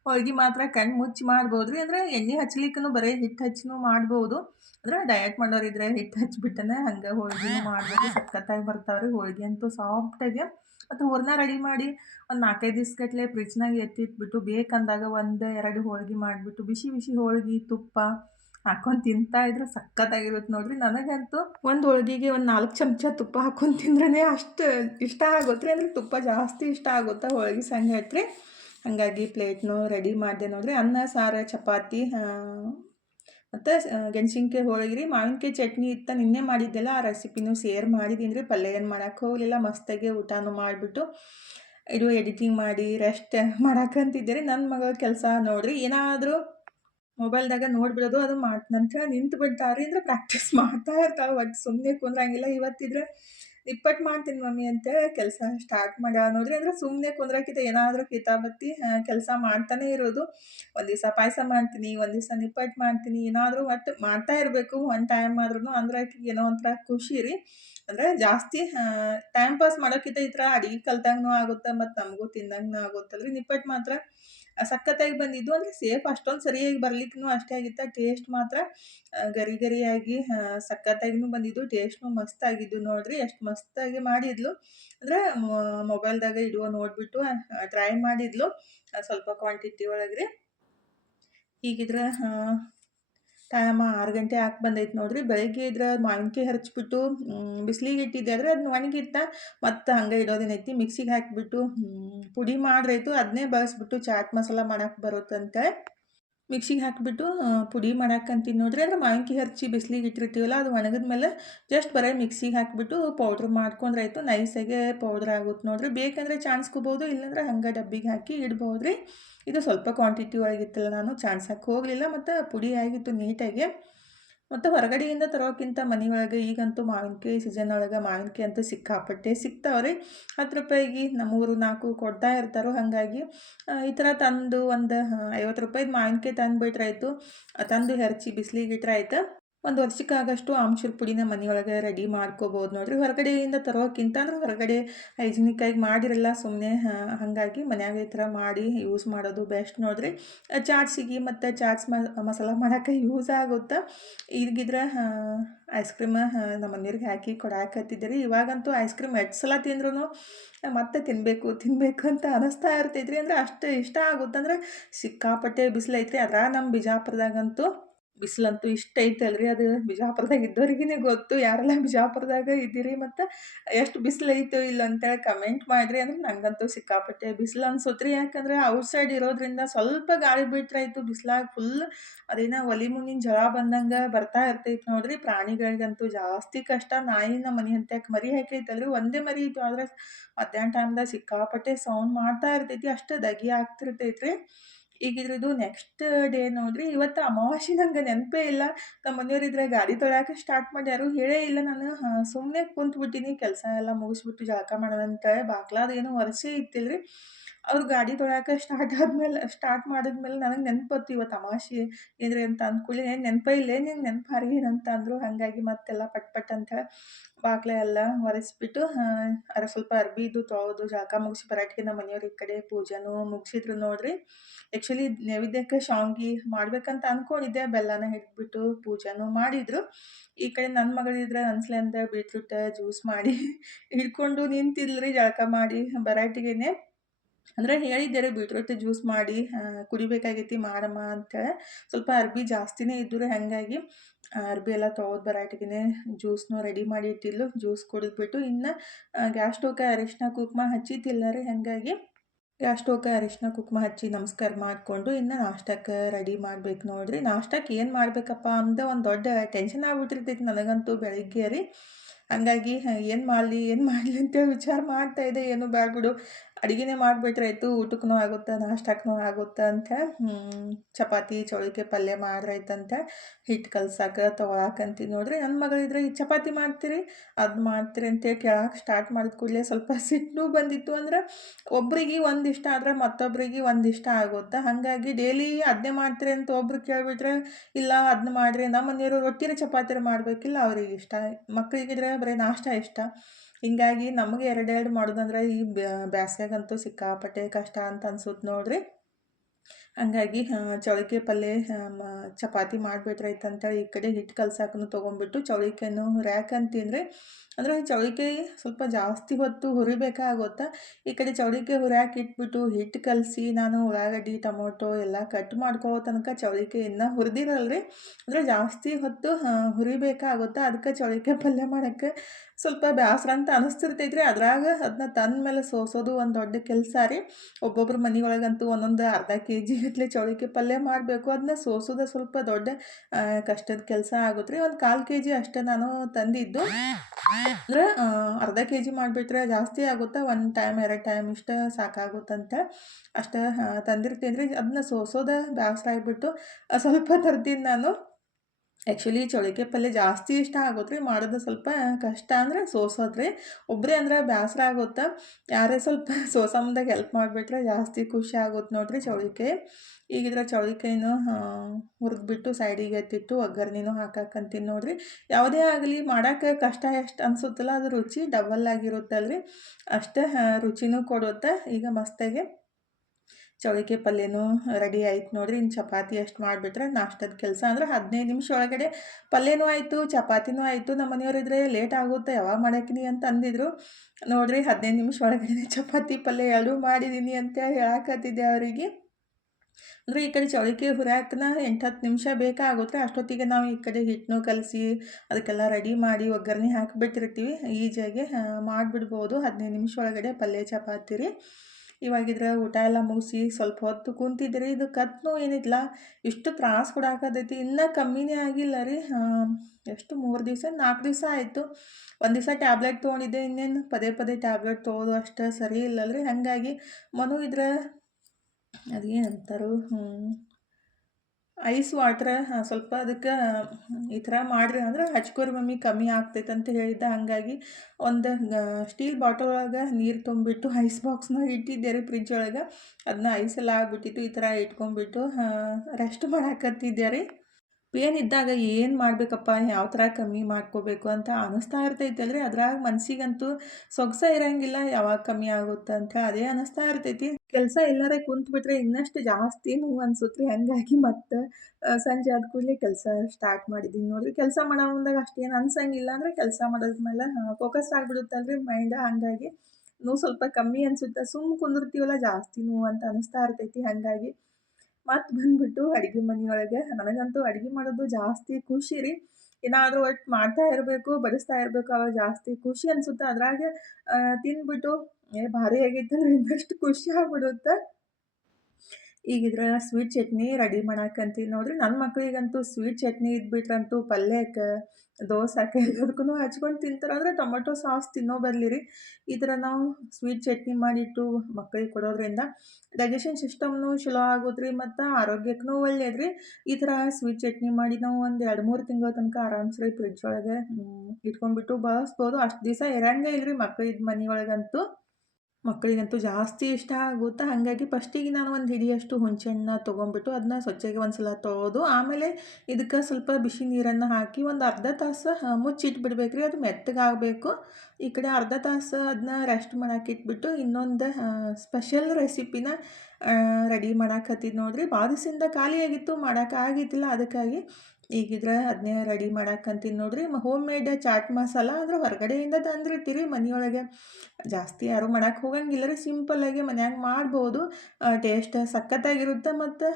ಹೋಳ್ಗೆ ಮಾತ್ರ ಕಣ್ಣು ಮುಚ್ಚಿ ಮಾಡ್ಬೋದು ರೀ. ಅಂದರೆ ಎಣ್ಣೆ ಹಚ್ಲಿಕ್ಕೂ ಬರೀ ಹಿಟ್ಟು ಹಚ್ಚಿನೂ ಮಾಡ್ಬೋದು. ಅಂದರೆ ಡಯಟ್ ಮಾಡೋರಿದ್ರೆ ಹಿಟ್ಟು ಹಚ್ಬಿಟ್ಟನೆ ಹಂಗೆ ಹೋಳ್ಗೆನೂ ಮಾಡ್ಬೋದು. ಸಖತ್ತಾಗಿ ಬರ್ತಾವ್ರಿ ಹೋಳ್ಗೆ ಅಂತೂ ಸಾಫ್ಟಾಗಿ. ಮತ್ತು ಹೂರ್ಣ ರೆಡಿ ಮಾಡಿ ಒಂದು 4-5 ದಿವ್ಸಗಟ್ಟಲೆ ಫ್ರಿಜ್ನಾಗ ಎತ್ತಿಟ್ಬಿಟ್ಟು ಬೇಕಂದಾಗ 1-2 ಹೋಳ್ಗೆ ಮಾಡಿಬಿಟ್ಟು ಬಿಸಿ ಬಿಸಿ ಹೋಳ್ಗೆ ತುಪ್ಪ ಹಾಕೊಂಡು ತಿಂತಾ ಇದ್ರೆ ಸಖತ್ತಾಗಿರುತ್ತೆ ನೋಡ್ರಿ. ನನಗಂತೂ ಒಂದು ಹೋಳ್ಗೆಗೆ ಒಂದು 4 ಚಮಚ ತುಪ್ಪ ಹಾಕೊಂಡು ತಿಂದ್ರೇ ಅಷ್ಟು ಇಷ್ಟ ಆಗುತ್ತೆ ರೀ. ಅಂದರೆ ತುಪ್ಪ ಜಾಸ್ತಿ ಇಷ್ಟ ಆಗುತ್ತೆ ಹೋಳ್ಗೆ ಸಂಗತಿ ರೀ. ಹಾಗಾಗಿ ಪ್ಲೇಟ್ನು ರೆಡಿ ಮಾಡಿದೆ ನೋಡ್ರಿ. ಅನ್ನ ಸಾರು ಚಪಾತಿ ಮತ್ತು ಗೆಣಸಿನ್ಕಾಯಿ ಹೋಳ್ಗೆ ರೀ. ಮಾವಿನಕಾಯಿ ಚಟ್ನಿ ಇತ್ತು ನಿನ್ನೆ ಮಾಡಿದ್ದೆಲ್ಲ ಆ ರೆಸಿಪಿನೂ ಶೇರ್ ಮಾಡಿದ್ದೀನಿ ರೀ. ಪಲ್ಯ ಏನು ಮಾಡೋಕ್ಕೆ ಹೋಗಲಿಲ್ಲ. ಮಸ್ತಾಗಿ ಊಟನೂ ಮಾಡಿಬಿಟ್ಟು ಇದು ಎಡಿಟಿಂಗ್ ಮಾಡಿ ರೆಸ್ಟ್ ಮಾಡಕ್ಕಂತಿದ್ದೆ ರೀ. ನನ್ನ ಮಗಳ ಕೆಲಸ ನೋಡ್ರಿ, ಏನಾದರೂ ಮೊಬೈಲ್ದಾಗ ನೋಡ್ಬಿಡೋದು ಅದು ನಂತರ ನಿಂತು ಬಿಡ್ತಾವ್ರಿ. ಅಂದರೆ ಪ್ರಾಕ್ಟೀಸ್ ಮಾಡ್ತಾ ಇರ್ತಾವೆ, ಒಟ್ಟು ಸುಮ್ಮನೆ ಕುಂದ್ರಂಗಿಲ್ಲ. ಇವತ್ತಿದ್ರೆ ನಿಪ್ಪಟ್ಟು ಮಾಡ್ತೀನಿ ಮಮ್ಮಿ ಅಂತೇಳಿ ಕೆಲಸ ಸ್ಟಾರ್ಟ್ ಮಾಡ್ಯಾಳ ನೋಡ್ರಿ. ಅಂದರೆ ಸುಮ್ಮನೆ ಕುಂದ್ರಕ್ಕಿಂತ ಏನಾದರೂ ಕಿತಾಬತ್ತಿ ಕೆಲಸ ಮಾಡ್ತಾನೆ ಇರೋದು. ಒಂದು ದಿವಸ ಪಾಯಸ ಮಾಡ್ತೀನಿ, ಒಂದು ದಿವಸ ನಿಪ್ಪಟ್ಟು ಮಾಡ್ತೀನಿ, ಏನಾದರೂ ಒಟ್ಟು ಮಾಡ್ತಾ ಇರಬೇಕು ಒಂದು ಟೈಮ್ ಆದ್ರೂ. ಅಂದ್ರೆ ಆಕೆಗೆ ಏನೋ ಒಂಥರ ಖುಷಿ ರೀ. ಅಂದರೆ ಜಾಸ್ತಿ ಟೈಮ್ ಪಾಸ್ ಮಾಡೋಕ್ಕಿಂತ ಈ ಥರ ಅಡುಗೆ ಕಲ್ತಂಗೂ ಆಗುತ್ತೆ ಮತ್ತು ನಮಗೂ ತಿಂದಂಗೂ ಆಗುತ್ತಲ್ರಿ. ನಿಪ್ಪಟ್ಟು ಮಾತ್ರ ಸಖತ್ತಾಗಿ ಬಂದಿದ್ದು. ಅಂದರೆ ಸೇಫ್ ಅಷ್ಟೊಂದು ಸರಿಯಾಗಿ ಬರ್ಲಿಕ್ಕೂ ಅಷ್ಟೇ ಆಗಿತ್ತು. ಟೇಸ್ಟ್ ಮಾತ್ರ ಗರಿ ಗರಿಯಾಗಿ ಸಖತ್ತಾಗಿನೂ ಬಂದಿದ್ದು. ಟೇಸ್ಟ್ನೂ ಮಸ್ತಾಗಿದ್ದು ನೋಡಿರಿ. ಎಷ್ಟು ಮಸ್ತಾಗಿ ಮಾಡಿದ್ಲು ಅಂದರೆ ಮೊಬೈಲ್ದಾಗ ಇಡುವ ನೋಡಿಬಿಟ್ಟು ಟ್ರೈ ಮಾಡಿದ್ಲು ಸ್ವಲ್ಪ ಕ್ವಾಂಟಿಟಿ ಒಳಗೆ ರೀ. ಹೀಗಿದ್ರೆ ಟೈಮ್ 6 ಗಂಟೆ ಹಾಕಿ ಬಂದೈತೆ ನೋಡ್ರಿ. ಬೆಳಗ್ಗೆ ಇದ್ರೆ ಮಾವಿನಕಾಯಿ ಹರಿಚ್ಬಿಟ್ಟು ಬಿಸಿಲಿಗೆ ಇಟ್ಟಿದ್ದೆ. ಆದರೆ ಅದನ್ನ ಒಣಗಿಟ್ಟ ಮತ್ತು ಹಂಗೆ ಇಡೋದೇನೈತಿ. ಮಿಕ್ಸಿಗೆ ಹಾಕಿಬಿಟ್ಟು ಪುಡಿ ಮಾಡ್ರೈತು. ಅದನ್ನೇ ಬಳಸ್ಬಿಟ್ಟು ಚಾಟ್ ಮಸಾಲ ಮಾಡೋಕ್ಕೆ ಬರುತ್ತಂತೆ. ಮಿಕ್ಸಿಗೆ ಹಾಕಿಬಿಟ್ಟು ಪುಡಿ ಮಾಡಕ್ಕಂತೀನಿ ನೋಡ್ರಿ. ಅಂದರೆ ಮಾವಿನಕಾಯಿ ಹರಿಸಿ ಬಿಸಿಲಿಗೆ ಇಟ್ಟಿರ್ತೀವಲ್ಲ, ಅದು ಒಣಗಿದ ಮೇಲೆ ಜಸ್ಟ್ ಬರೀ ಮಿಕ್ಸಿಗೆ ಹಾಕಿಬಿಟ್ಟು ಪೌಡ್ರ್ ಮಾಡ್ಕೊಂಡ್ರಾಯ್ತು. ನೈಸಾಗೆ ಪೌಡ್ರ್ ಆಗುತ್ತೆ ನೋಡ್ರಿ. ಬೇಕಂದರೆ ಚಾಣಿಸ್ಕೋಬೋದು, ಇಲ್ಲಾಂದ್ರೆ ಹಂಗೆ ಡಬ್ಬಿಗೆ ಹಾಕಿ ಇಡ್ಬೋದು ರೀ. ಇದು ಸ್ವಲ್ಪ ಕ್ವಾಂಟಿಟಿ ಒಳಗಿತ್ತಲ್ಲ, ನಾನು ಚಾಣ್ಸಕ್ಕೆ ಹೋಗಲಿಲ್ಲ. ಮತ್ತು ಪುಡಿ ಆಗಿತ್ತು ನೀಟಾಗಿ. ಮತ್ತು ಹೊರಗಡೆಯಿಂದ ತರೋಕ್ಕಿಂತ ಮನೆಯೊಳಗೆ ಈಗಂತೂ ಮಾವಿನಕಾಯಿ ಸೀಸನ್ ಒಳಗೆ ಮಾವಿನಕಾಯಿ ಅಂತೂ ಸಿಕ್ಕಾಪಟ್ಟೆ ಸಿಗ್ತಾವೆ ರೀ. 10 ರೂಪಾಯಿಗೆ 3-4 ಕೊಡ್ತಾ ಇರ್ತಾರೋ. ಹಾಗಾಗಿ ಈ ಥರ ತಂದು ಒಂದು 50 ರೂಪಾಯಿದು ಮಾವಿನಕಾಯಿ ತಂದುಬಿಟ್ರಾಯ್ತು. ತಂದು ಹೆರ್ಚಿ ಬಿಸಿಲಿಗೆ ಇಟ್ರಾಯ್ತು. ಒಂದು ವರ್ಷಕ್ಕಾಗಷ್ಟು ಆಮ್ಚೂರು ಪುಡಿನ ಮನೆಯೊಳಗೆ ರೆಡಿ ಮಾಡ್ಕೋಬೋದು ನೋಡ್ರಿ. ಹೊರಗಡೆಯಿಂದ ತರೋಕ್ಕಿಂತ ಅಂದ್ರೆ ಹೊರಗಡೆ ಹೈಜಿನಿಕ್ಕಾಗಿ ಮಾಡಿರಲ್ಲ ಸುಮ್ಮನೆ. ಹಾಗಾಗಿ ಮನ್ಯಾಗ ಈ ಥರ ಮಾಡಿ ಯೂಸ್ ಮಾಡೋದು ಬೆಸ್ಟ್ ನೋಡ್ರಿ. ಚಾಟ್ಸಿಗೆ ಮತ್ತು ಚಾಟ್ಸ್ ಮಸಾಲ ಮಾಡೋಕ್ಕೆ ಯೂಸ್ ಆಗುತ್ತೆ. ಈಗಿದ್ರೆ ಐಸ್ ಕ್ರೀಮ್ ನಮ್ಮ ಮನೆಯವ್ರಿಗೆ ಹಾಕಿ ಕೊಡಾಕತ್ತಿದ್ದೆ ರೀ. ಇವಾಗಂತೂ ಐಸ್ ಕ್ರೀಮ್ ಎಷ್ಟು ಸಲ ತಿಂದ್ರೂ ಮತ್ತೆ ತಿನ್ನಬೇಕು ಅಂತ ಅನ್ನಿಸ್ತಾ ಇರ್ತೈತ್ರಿ. ಅಂದರೆ ಅಷ್ಟು ಇಷ್ಟ ಆಗುತ್ತೆ. ಅಂದರೆ ಸಿಕ್ಕಾಪಟ್ಟೆ ಬಿಸಿಲೈತ್ರಿ. ಅದ್ರ ನಮ್ಮ ಬಿಜಾಪುರದಾಗಂತೂ ಬಿಸಿಲಂತೂ ಇಷ್ಟ ಐತಲ್ರಿ. ಅದು ಬಿಜಾಪುರದಾಗ ಇದ್ದವ್ರಿಗೇ ಗೊತ್ತು, ಯಾರೆಲ್ಲ ಬಿಜಾಪುರದಾಗ ಇದ್ದೀರಿ ಮತ್ತು ಎಷ್ಟು ಬಿಸಿಲು ಐತೋ ಇಲ್ಲ ಅಂತೇಳಿ ಕಮೆಂಟ್ ಮಾಡಿರಿ. ಅಂದ್ರೆ ನನಗಂತೂ ಸಿಕ್ಕಾಪಟ್ಟೆ ಬಿಸಿಲು ಅನ್ಸುತ್ತೆ ರೀ. ಯಾಕಂದರೆ ಔಟ್ಸೈಡ್ ಇರೋದ್ರಿಂದ ಸ್ವಲ್ಪ ಗಾಳಿ ಬಿಟ್ರಾಯ್ತು. ಬಿಸಿಲಾಗ ಫುಲ್ ಅದೇನೋ ಒಲಿ ಮುಂದಿನ ಜಳ ಬಂದಂಗೆ ಬರ್ತಾ ಇರ್ತೈತೆ ನೋಡ್ರಿ. ಪ್ರಾಣಿಗಳಿಗಂತೂ ಜಾಸ್ತಿ ಕಷ್ಟ. ನಾಯಿ ನಮ್ಮ ಮನೆ ಹಂತ್ಯಾಕೆ ಮರಿ ಹಾಕೈತಲ್ರಿ, ಒಂದೇ ಮರಿ ಇತ್ತು. ಆದರೆ ಮಧ್ಯಾಹ್ನ ಟೈಮ್ದಾಗ ಸಿಕ್ಕಾಪಟ್ಟೆ ಸೌಂಡ್ ಮಾಡ್ತಾ ಇರ್ತೈತಿ, ಅಷ್ಟು ದಗಿ ಆಗ್ತಿರ್ತೈತ್ರಿ. ಈಗಿದ್ರದ್ದು ನೆಕ್ಸ್ಟ್ ಡೇ ನೋಡ್ರಿ. ಇವತ್ತು ಅಮಾವಾಸ್ಯೆ ನಂಗೆ ನೆನಪೇ ಇಲ್ಲ. ನಮ್ಮ ಮನೆಯವ್ರಿದ್ರೆ ಗಾಡಿ ತೊಳ್ಯಾಕೆ ಸ್ಟಾರ್ಟ್ ಮಾಡ್ಯಾರು, ಹೇಳೇ ಇಲ್ಲ. ನಾನು ಸುಮ್ಮನೆ ಕುಂತ್ಬಿಟ್ಟಿನಿ. ಕೆಲಸ ಎಲ್ಲ ಮುಗಿಸ್ಬಿಟ್ಟು ಜಳಕ ಮಾಡೋಣ ಅಂತೇಳಿ ಬಾಗ್ಲಾದ ಏನೋ ವರ್ಷೇ ಇತ್ತಿಲ್ರಿ. ಅವ್ರು ಗಾಡಿ ತೊಳ್ಯಾಕೆ ಸ್ಟಾರ್ಟ್ ಮಾಡಿದ್ಮೇಲೆ ನನಗೆ ನೆನಪತ್ತು ಇವತ್ತು ಅಮಾವಾಸ್ಯೆ ಏನ್ರಿ ಅಂತ ಅಂದ್ಕೂಡ್ಲೆ ನೆನಪೇ ಇಲ್ಲ ನಿಂಗೆ ನೆನಪು ಹಾರಿ ಅಂತ ಅಂದರು. ಹಾಗಾಗಿ ಮತ್ತೆಲ್ಲ ಪಟ್ ಅಂತೇಳಿ ಬಾಗ್ಲ ಎಲ್ಲ ಒರೆಸ್ಬಿಟ್ಟು ಅದ್ರ ಸ್ವಲ್ಪ ಅರ್ಬಿ ಇದು ತೊಳೆದು ಜಳಕ ಮುಗಿಸಿ ಬರಾಟಿಗೆ ನಮ್ಮ ಮನೆಯವ್ರು ಈ ಕಡೆ ಪೂಜೆನೂ ಮುಗಿಸಿದ್ರು ನೋಡ್ರಿ. ಆ್ಯಕ್ಚುಲಿ ನೈವೇದ್ಯಕ್ಕೆ ಶಾವ್ಗೆ ಮಾಡ್ಬೇಕಂತ ಅಂದ್ಕೊಂಡಿದ್ದೆ. ಬೆಲ್ಲನ ಹಿಡಿದ್ಬಿಟ್ಟು ಪೂಜೆನೂ ಮಾಡಿದರು. ಈ ಕಡೆ ನನ್ನ ಮಗಳಿದ್ರೆ ಅನ್ಸ್ಲೆಂದ ಬೀಟ್ರೂಟ್ ಜ್ಯೂಸ್ ಮಾಡಿ ಹಿಡ್ಕೊಂಡು ನಿಂತಿಲ್ರಿ ಜಳಕ ಮಾಡಿ ಬರಾಟಿಗೆನೆ. ಅಂದರೆ ಹೇಳಿದ್ದೆ ರೀ ಬೀಟ್ರೂಟ್ ಜ್ಯೂಸ್ ಮಾಡಿ ಕುಡಿಬೇಕಾಗೈತಿ ಮಾಡಮ್ಮ ಅಂತೇಳಿ. ಸ್ವಲ್ಪ ಅರ್ಬಿ ಜಾಸ್ತಿನೇ ಇದ್ದು ಹಾಗಾಗಿ ಅರ್ಬಿ ಎಲ್ಲ ತೊಳೆದು ಬರಾಟಿಗೆ ಜ್ಯೂಸ್ನೂ ರೆಡಿ ಮಾಡಿ ಇಟ್ಟಿದ್ಲು. ಜ್ಯೂಸ್ ಕುಡಿದ್ಬಿಟ್ಟು ಇನ್ನು ಗ್ಯಾಸ್ ಸ್ಟೋವ್ಗೆ ಅರಿಶಿನ ಕುಂಕುಮ ಹಚ್ಚಿದ್ದಿಲ್ಲ ರೀ. ಹಾಗಾಗಿ ಗ್ಯಾಸ್ ಸ್ಟೋವ್ಗೆ ಅರಿಶಿನ ಕುಂಕುಮ ಹಚ್ಚಿ ನಮಸ್ಕಾರ ಮಾಡಿಕೊಂಡು ಇನ್ನು ನಾಷ್ಟಕ್ಕೆ ರೆಡಿ ಮಾಡ್ಬೇಕು ನೋಡ್ರಿ. ನಾಷ್ಟಕ್ಕೆ ಏನು ಮಾಡಬೇಕಪ್ಪ ಅಂತ ಒಂದು ದೊಡ್ಡ ಟೆನ್ಷನ್ ಆಗ್ಬಿಟ್ಟಿರ್ತೈತಿ ನನಗಂತೂ ಬೆಳಿಗ್ಗೆ ರೀ. ಹಂಗಾಗಿ ಏನು ಮಾಡಲಿ ಅಂತೇಳಿ ವಿಚಾರ ಮಾಡ್ತಾಯಿದ್ದೆ. ಏನು ಬ್ಯಾಡ ಬಿಡು ಅಡುಗೆನೇ ಮಾಡಿಬಿಟ್ರೆ ಆಯಿತು, ಊಟಕ್ಕೂ ಆಗುತ್ತೆ, ನಾಷ್ಟಕ್ಕೂ ಆಗುತ್ತೆ ಅಂತ ಚಪಾತಿ ಚೌಳಿಕಾಯಿ ಪಲ್ಯ ಮಾಡ್ರೈತಂತ ಹಿಟ್ಟು ಕಲ್ಸಕ್ಕೆ ತೊಗೊಳಕಂತೀನಿ ನೋಡ್ರಿ. ನನ್ನ ಮಗಳಿದ್ರೆ ಈ ಚಪಾತಿ ಮಾಡ್ತೀರಿ ಅದು ಮಾಡ್ತೀರಿ ಅಂತೇಳಿ ಕೇಳಕ್ಕೆ ಸ್ಟಾರ್ಟ್ ಮಾಡಿದ ಕೂಡಲೇ ಸ್ವಲ್ಪ ಸಿಟ್ಟು ಬಂದಿತ್ತು. ಅಂದ್ರೆ ಒಬ್ರಿಗೆ ಒಂದು ಇಷ್ಟ ಆದ್ರೆ ಮತ್ತೊಬ್ರಿಗೆ ಒಂದು ಇಷ್ಟ ಆಗುತ್ತೆ. ಹಾಗಾಗಿ ಡೈಲಿ ಅದನ್ನೇ ಮಾಡ್ತೀರಿ ಅಂತ ಒಬ್ರು ಕೇಳಿಬಿಟ್ರೆ ಇಲ್ಲ ಅದನ್ನ ಮಾಡಿರಿ, ನಮ್ಮ ಮನೆಯವರು ರೊಟ್ಟಿರ ಚಪಾತಿರ ಮಾಡಬೇಕಿಲ್ಲ ಅವ್ರಿಗೆ ಇಷ್ಟ, ಮಕ್ಕಳಿಗಿದ್ರೆ ಬರೀ ನಾಷ್ಟ ಇಷ್ಟ. ಹಿಂಗಾಗಿ ನಮಗೆ ಎರಡೆರಡು ಮಾಡೋದಂದ್ರೆ ಈ ಬ್ಯಾಸ್ಗ್ಯಾಗಂತೂ ಸಿಕ್ಕಾಪಟ್ಟೆ ಕಷ್ಟ ಅಂತ ಅನ್ಸುತ್ತೆ ನೋಡ್ರಿ. ಹಂಗಾಗಿ ಚೌಳಿಕಾಯಿ ಪಲ್ಯ ಚಪಾತಿ ಮಾಡಿಬಿಟ್ರೈತಂತ ಈ ಕಡೆ ಹಿಟ್ಟು ಕಲ್ಸಾಕನು ತೊಗೊಂಡ್ಬಿಟ್ಟು ಚೌಳಿಕಾಯಿನೂ ಹುರ್ಯಾಕಂತೀನಿ. ಅಂದರೆ ಚೌಳಿಕಾಯಿ ಸ್ವಲ್ಪ ಜಾಸ್ತಿ ಹೊತ್ತು ಹುರಿಬೇಕಾಗುತ್ತೆ. ಈ ಕಡೆ ಚೌಳಿಕಾಯಿ ಹುರ್ಯಾಕೆ ಇಟ್ಬಿಟ್ಟು ಹಿಟ್ಟು ಕಲಸಿ ನಾನು ಉಳ್ಳಾಗಡ್ಡಿ ಟೊಮೊಟೊ ಎಲ್ಲ ಕಟ್ ಮಾಡ್ಕೊಳ್ಳೋ ತನಕ ಚೌಳಿಕಾಯಿ ಇನ್ನೂ ಹುರಿದಿರಲ್ರಿ, ಅಂದರೆ ಜಾಸ್ತಿ ಹೊತ್ತು ಹುರಿಬೇಕಾಗುತ್ತೆ. ಅದಕ್ಕೆ ಚೌಳಿಕಾಯಿ ಪಲ್ಯ ಮಾಡೋಕ್ಕೆ ಸ್ವಲ್ಪ ಬೇಸರ ಅಂತ ಅನಿಸ್ತಿರ್ತೈತ್ರಿ. ಅದ್ರಾಗ ಅದನ್ನ ತಂದ ಮೇಲೆ ಸೋಸೋದು ಒಂದು ದೊಡ್ಡ ಕೆಲಸ ರೀ. ಒಬ್ಬೊಬ್ರು ಮನೆಯೊಳಗಂತೂ ಒಂದೊಂದು ಅರ್ಧ kg ಗಟ್ಟಲೆ ಚೌಳಿಕಾಯಿ ಪಲ್ಯ ಮಾಡಬೇಕು, ಅದನ್ನ ಸೋಸೋದು ಸ್ವಲ್ಪ ದೊಡ್ಡ ಕಷ್ಟದ ಕೆಲಸ ಆಗುತ್ತೆ ರೀ. ಒಂದು 1/4 kg ಅಷ್ಟೇ ನಾನು ತಂದಿದ್ದು. ಅಂದ್ರೆ ಅರ್ಧ kg ಮಾಡಿಬಿಟ್ರೆ ಜಾಸ್ತಿ ಆಗುತ್ತೆ, 1 ಟೈಮ್ 2 ಟೈಮ್ ಇಷ್ಟ ಸಾಕಾಗುತ್ತಂತ ಅಷ್ಟು ತಂದಿರ್ತೀನಿ ರೀ. ಅದನ್ನ ಸೋಸೋದು ಬೇಸರ ಆಗಿಬಿಟ್ಟು ಸ್ವಲ್ಪ ತರ್ತೀನಿ ನಾನು. ಆ್ಯಕ್ಚುಲಿ ಚೌಳಿಕಾಯಿ ಪಲ್ಯ ಜಾಸ್ತಿ ಇಷ್ಟ ಆಗುತ್ತೆ ರೀ, ಮಾಡೋದು ಸ್ವಲ್ಪ ಕಷ್ಟ ಅಂದರೆ ಸೋಸೋದು ರೀ. ಒಬ್ಬರೇ ಅಂದ್ರೆ ಬೇಸರ ಆಗುತ್ತೆ, ಯಾರೇ ಸ್ವಲ್ಪ ಸೋಸೋ ಮುಂದಾಗ ಹೆಲ್ಪ್ ಮಾಡಿಬಿಟ್ರೆ ಜಾಸ್ತಿ ಖುಷಿ ಆಗುತ್ತೆ ನೋಡ್ರಿ ಚೌಳಿಕಾಯಿ. ಈಗಿದ್ರೆ ಚೌಳಿಕಾಯಿನೂ ಹುರಿದ್ಬಿಟ್ಟು ಸೈಡಿಗೆ ಎತ್ತಿಟ್ಟು ಒಗ್ಗರಣೆನೂ ಹಾಕಕ್ಕಂತೀನಿ ನೋಡ್ರಿ. ಯಾವುದೇ ಆಗಲಿ ಮಾಡೋಕ್ಕೆ ಕಷ್ಟ ಎಷ್ಟು ಅನಿಸುತ್ತಲ್ಲ ಅದು ರುಚಿ ಡಬಲ್ ಆಗಿರುತ್ತಲ್ರಿ, ಅಷ್ಟೇ ರುಚಿನೂ ಕೊಡುತ್ತೆ. ಈಗ ಮಸ್ತಾಗಿ ಚೌಳಿಕಾಯಿ ಪಲ್ಯನೂ ರೆಡಿ ಆಯ್ತು ನೋಡ್ರಿ. ಇನ್ನು ಚಪಾತಿ ಅಷ್ಟು ಮಾಡಿಬಿಟ್ರೆ ನಾಷ್ಟದ ಕೆಲಸ. ಅಂದ್ರೆ 15 ನಿಮಿಷ ಒಳಗಡೆ ಪಲ್ಯನೂ ಆಯಿತು ಚಪಾತಿನೂ ಆಯಿತು. ನಮ್ಮ ಮನೆಯವರಿದ್ರೆ ಲೇಟ್ ಆಗುತ್ತೆ ಯಾವಾಗ ಮಾಡಾಕಿನಿ ಅಂತ ಅಂದಿದ್ರು ನೋಡ್ರಿ. 15 ನಿಮಿಷ ಒಳಗಡೆ ಚಪಾತಿ ಪಲ್ಯ ಎರಡೂ ಮಾಡಿದ್ದೀನಿ ಅಂತ ಹೇಳಕತ್ತಿದ್ದೆ ಅವರಿಗೆ. ಅಂದರೆ ಈ ಕಡೆ ಚೌಳಿಕಾಯಿ ಹುರ್ಯಾಕನ 8-10 ನಿಮಿಷ ಬೇಕಾಗುತ್ತೆ. ಅಷ್ಟೊತ್ತಿಗೆ ನಾವು ಈ ಕಡೆ ಹಿಟ್ಟನ್ನು ಕಲಸಿ ಅದಕ್ಕೆಲ್ಲ ರೆಡಿ ಮಾಡಿ ಒಗ್ಗರಣೆ ಹಾಕಿಬಿಟ್ಟಿರ್ತೀವಿ. ಈಜಿಯಾಗಿ ಮಾಡಿಬಿಡ್ಬೋದು 15 ನಿಮಿಷ ಒಳಗಡೆ ಪಲ್ಯ ಚಪಾತಿ ರೀ. ಇವಾಗಿದ್ರೆ ಊಟ ಎಲ್ಲ ಮುಗಿಸಿ ಸ್ವಲ್ಪ ಹೊತ್ತು ಕುಂತಿದ್ರಿ. ಇದು ಕತ್ನೂ ಏನಿಲ್ಲ ಇಷ್ಟು ತ್ರಾಸು ಕೊಡಾಕತೈತಿ, ಇನ್ನೂ ಕಮ್ಮಿನೇ ಆಗಿಲ್ಲ ರೀ. ಎಷ್ಟು 3 ದಿವಸ 4 ದಿವಸ ಆಯಿತು. ಒಂದು ದಿವಸ ಟ್ಯಾಬ್ಲೆಟ್ ತೊಗೊಂಡಿದ್ದೆ, ಇನ್ನೇನು ಪದೇ ಪದೇ ಟ್ಯಾಬ್ಲೆಟ್ ತೊಗೊಳೋದು ಅಷ್ಟು ಸರಿ ಇಲ್ಲಲ್ರಿ. ಹಾಗಾಗಿ ಮನು ಇದ್ರೆ ಅದೇನಂತಾರು ಐಸ್ ವಾಟ್ರ್ ಸ್ವಲ್ಪ ಅದಕ್ಕೆ ಈ ಥರ ಮಾಡಿರಿ ಅಂದ್ರೆ ಹಚ್ಕೋರಿ ಮಮ್ಮಿ ಕಮ್ಮಿ ಆಗ್ತೈತೆ ಅಂತ ಹೇಳಿದ್ದೆ. ಹಾಗಾಗಿ ಒಂದು ಸ್ಟೀಲ್ ಬಾಟಲ್ ಒಳಗೆ ನೀರು ತುಂಬಿಬಿಟ್ಟು ಐಸ್ ಬಾಕ್ಸ್ನಾಗ ಇಟ್ಟಿದ್ದೆ ರೀ ಫ್ರಿಜ್ ಒಳಗೆ. ಅದನ್ನ ಐಸ್ ಎಲ್ಲ ಆಗಿಬಿಟ್ಟಿತ್ತು. ಈ ಥರ ಇಟ್ಕೊಂಡ್ಬಿಟ್ಟು ರೆಸ್ಟ್ ಮಾಡಾಕತ್ತಿದ್ದೆ ರೀ. ಪೇನ್ ಇದ್ದಾಗ ಏನು ಮಾಡಬೇಕಪ್ಪ, ಯಾವ ಥರ ಕಮ್ಮಿ ಮಾಡ್ಕೋಬೇಕು ಅಂತ ಅನ್ನಿಸ್ತಾ ಇರ್ತೈತಲ್ರಿ. ಅದ್ರಾಗ ಮನ್ಸಿಗಂತೂ ಸೊಗಸ ಇರೋಂಗಿಲ್ಲ, ಯಾವಾಗ ಕಮ್ಮಿ ಆಗುತ್ತೆ ಅಂತ ಅದೇ ಅನ್ನಿಸ್ತಾ ಇರ್ತೈತಿ. ಕೆಲಸ ಎಲ್ಲಾರೇ ಕುಂತ್ಬಿಟ್ರೆ ಇನ್ನಷ್ಟು ಜಾಸ್ತಿ ನೋವು ಅನ್ಸುತ್ತೆ ರೀ. ಹಂಗಾಗಿ ಮತ್ತೆ ಸಂಜೆ ಆದ ಕೂಡಲೇ ಕೆಲಸ ಸ್ಟಾರ್ಟ್ ಮಾಡಿದ್ದೀನಿ ನೋಡಿರಿ. ಕೆಲಸ ಮಾಡೋ ಮುಂದಾಗ ಅಷ್ಟೇನು ಅನ್ಸಂಗಿಲ್ಲ, ಅಂದರೆ ಕೆಲಸ ಮಾಡೋದ್ಮೇಲೆ ಫೋಕಸ್ ಆಗಿಬಿಡುತ್ತಲ್ರಿ ಮೈಂಡ್. ಹಾಗಾಗಿ ನೋವು ಸ್ವಲ್ಪ ಕಮ್ಮಿ ಅನಿಸುತ್ತೆ. ಕುಂದಿರ್ತೀವಲ್ಲ ಜಾಸ್ತಿ ನೋವು ಅಂತ ಅನ್ನಿಸ್ತಾ ಇರ್ತೈತಿ. ಹಾಗಾಗಿ ಮತ್ತು ಬಂದುಬಿಟ್ಟು ಅಡುಗೆ ಮನೆಯೊಳಗೆ ನನಗಂತೂ ಅಡುಗೆ ಮಾಡೋದು ಜಾಸ್ತಿ ಖುಷಿ ರೀ. ಏನಾದರೂ ಒಟ್ಟು ಮಾಡ್ತಾ ಇರಬೇಕು, ಬಡಿಸ್ತಾ ಇರಬೇಕು, ಅವಾಗ ಜಾಸ್ತಿ ಖುಷಿ ಅನಿಸುತ್ತೆ. ಅದ್ರಾಗ ತಿಂದ್ಬಿಟ್ಟು ಭಾರಿ ಆಗೈತೆ ಅಂದ್ರೆ ಇನ್ನಷ್ಟು ಖುಷಿ ಆಗ್ಬಿಡುತ್ತೆ. ಈಗಿದ್ರೆ ಸ್ವೀಟ್ ಚಟ್ನಿ ರೆಡಿ ಮಾಡಾಕಂತೀನಿ ನೋಡ್ರಿ. ನನ್ನ ಮಕ್ಕಳಿಗಂತೂ ಸ್ವೀಟ್ ಚಟ್ನಿ ಇದ್ಬಿಟ್ರಂತೂ ಪಲ್ಯಕ್ಕೆ ದೋಸೆಗೆ ಎಲ್ಲದಕ್ಕೂ ಹಚ್ಕೊಂಡು ತಿಂತಾರೆ. ಅಂದರೆ ಟೊಮೊಟೊ ಸಾಸ್ ತಿನ್ನೋ ಬದಲಿ ರೀ ಈ ಥರ ನಾವು ಸ್ವೀಟ್ ಚಟ್ನಿ ಮಾಡಿಟ್ಟು ಮಕ್ಕಳಿಗೆ ಕೊಡೋದ್ರಿಂದ ಡೈಜೆಷನ್ ಸಿಸ್ಟಮ್ನು ಚಲೋ ಆಗುತ್ತೆ ರೀ, ಮತ್ತು ಆರೋಗ್ಯಕ್ಕೂ ಒಳ್ಳೇದು ರೀ. ಈ ಥರ ಸ್ವೀಟ್ ಚಟ್ನಿ ಮಾಡಿ ನಾವು ಒಂದು 2-3 ತಿಂಗಳ ತನಕ ಆರಾಮ್ಸರಿ ಫ್ರಿಜ್ ಒಳಗೆ ಇಟ್ಕೊಂಡ್ಬಿಟ್ಟು ಬಳಸ್ಬೋದು. ಅಷ್ಟು ದಿವಸ ಇರಂಗೇ ಇಲ್ರಿ ಮಕ್ಕಳಿದ್ದು ಮಕ್ಕಳಿಗಂತೂ ಜಾಸ್ತಿ ಇಷ್ಟ ಆಗುತ್ತೆ. ಹಾಗಾಗಿ ಫಸ್ಟಿಗೆ ನಾನು ಒಂದು ಹಿಡಿಯಷ್ಟು ಹುಣಸೆಹಣ್ಣು ತೊಗೊಂಡ್ಬಿಟ್ಟು ಅದನ್ನ ಸ್ವಚ್ಛಗೆ ಒಂದು ಸಲ ತೊಳೆದು ಆಮೇಲೆ ಇದಕ್ಕೆ ಸ್ವಲ್ಪ ಬಿಸಿ ನೀರನ್ನು ಹಾಕಿ ಒಂದು ಅರ್ಧ ತಾಸು ಮುಚ್ಚಿಟ್ಬಿಡ್ಬೇಕು ರೀ. ಅದು ಮೆತ್ತಗಾಗಬೇಕು. ಈ ಕಡೆ ಅರ್ಧ ತಾಸು ಅದನ್ನ ರೆಸ್ಟ್ ಮಾಡಾಕಿಟ್ಬಿಟ್ಟು ಇನ್ನೊಂದು ಸ್ಪೆಷಲ್ ರೆಸಿಪಿನ ರೆಡಿ ಮಾಡಾಕತ್ತಿದ್ದು ನೋಡ್ರಿ. ಭಾಳ ದಿವಸದಿಂದ ಖಾಲಿಯಾಗಿತ್ತು, ಮಾಡೋಕ್ಕಾಗಿದ್ದಿಲ್ಲ. ಅದಕ್ಕಾಗಿ ಈಗಿದ್ರೆ ಅದನ್ನೇ ರೆಡಿ ಮಾಡಾಕಂತೀನಿ ನೋಡ್ರಿ. ಹೋಮ್ ಮೇಡ್ ಚಾಟ್ ಮಸಾಲ ಅಂದರೆ ಹೊರಗಡೆಯಿಂದ ತಂದಿರ್ತೀರಿ, ಮನೆಯೊಳಗೆ ಜಾಸ್ತಿ ಯಾರೂ ಮಾಡೋಕ್ಕೆ ಹೋಗಂಗಿಲ್ಲ ರೀ. ಸಿಂಪಲ್ಲಾಗಿ ಮನ್ಯಾಗ ಮಾಡ್ಬೋದು. ಟೇಸ್ಟ್ ಸಖತ್ತಾಗಿರುತ್ತೆ ಮತ್ತು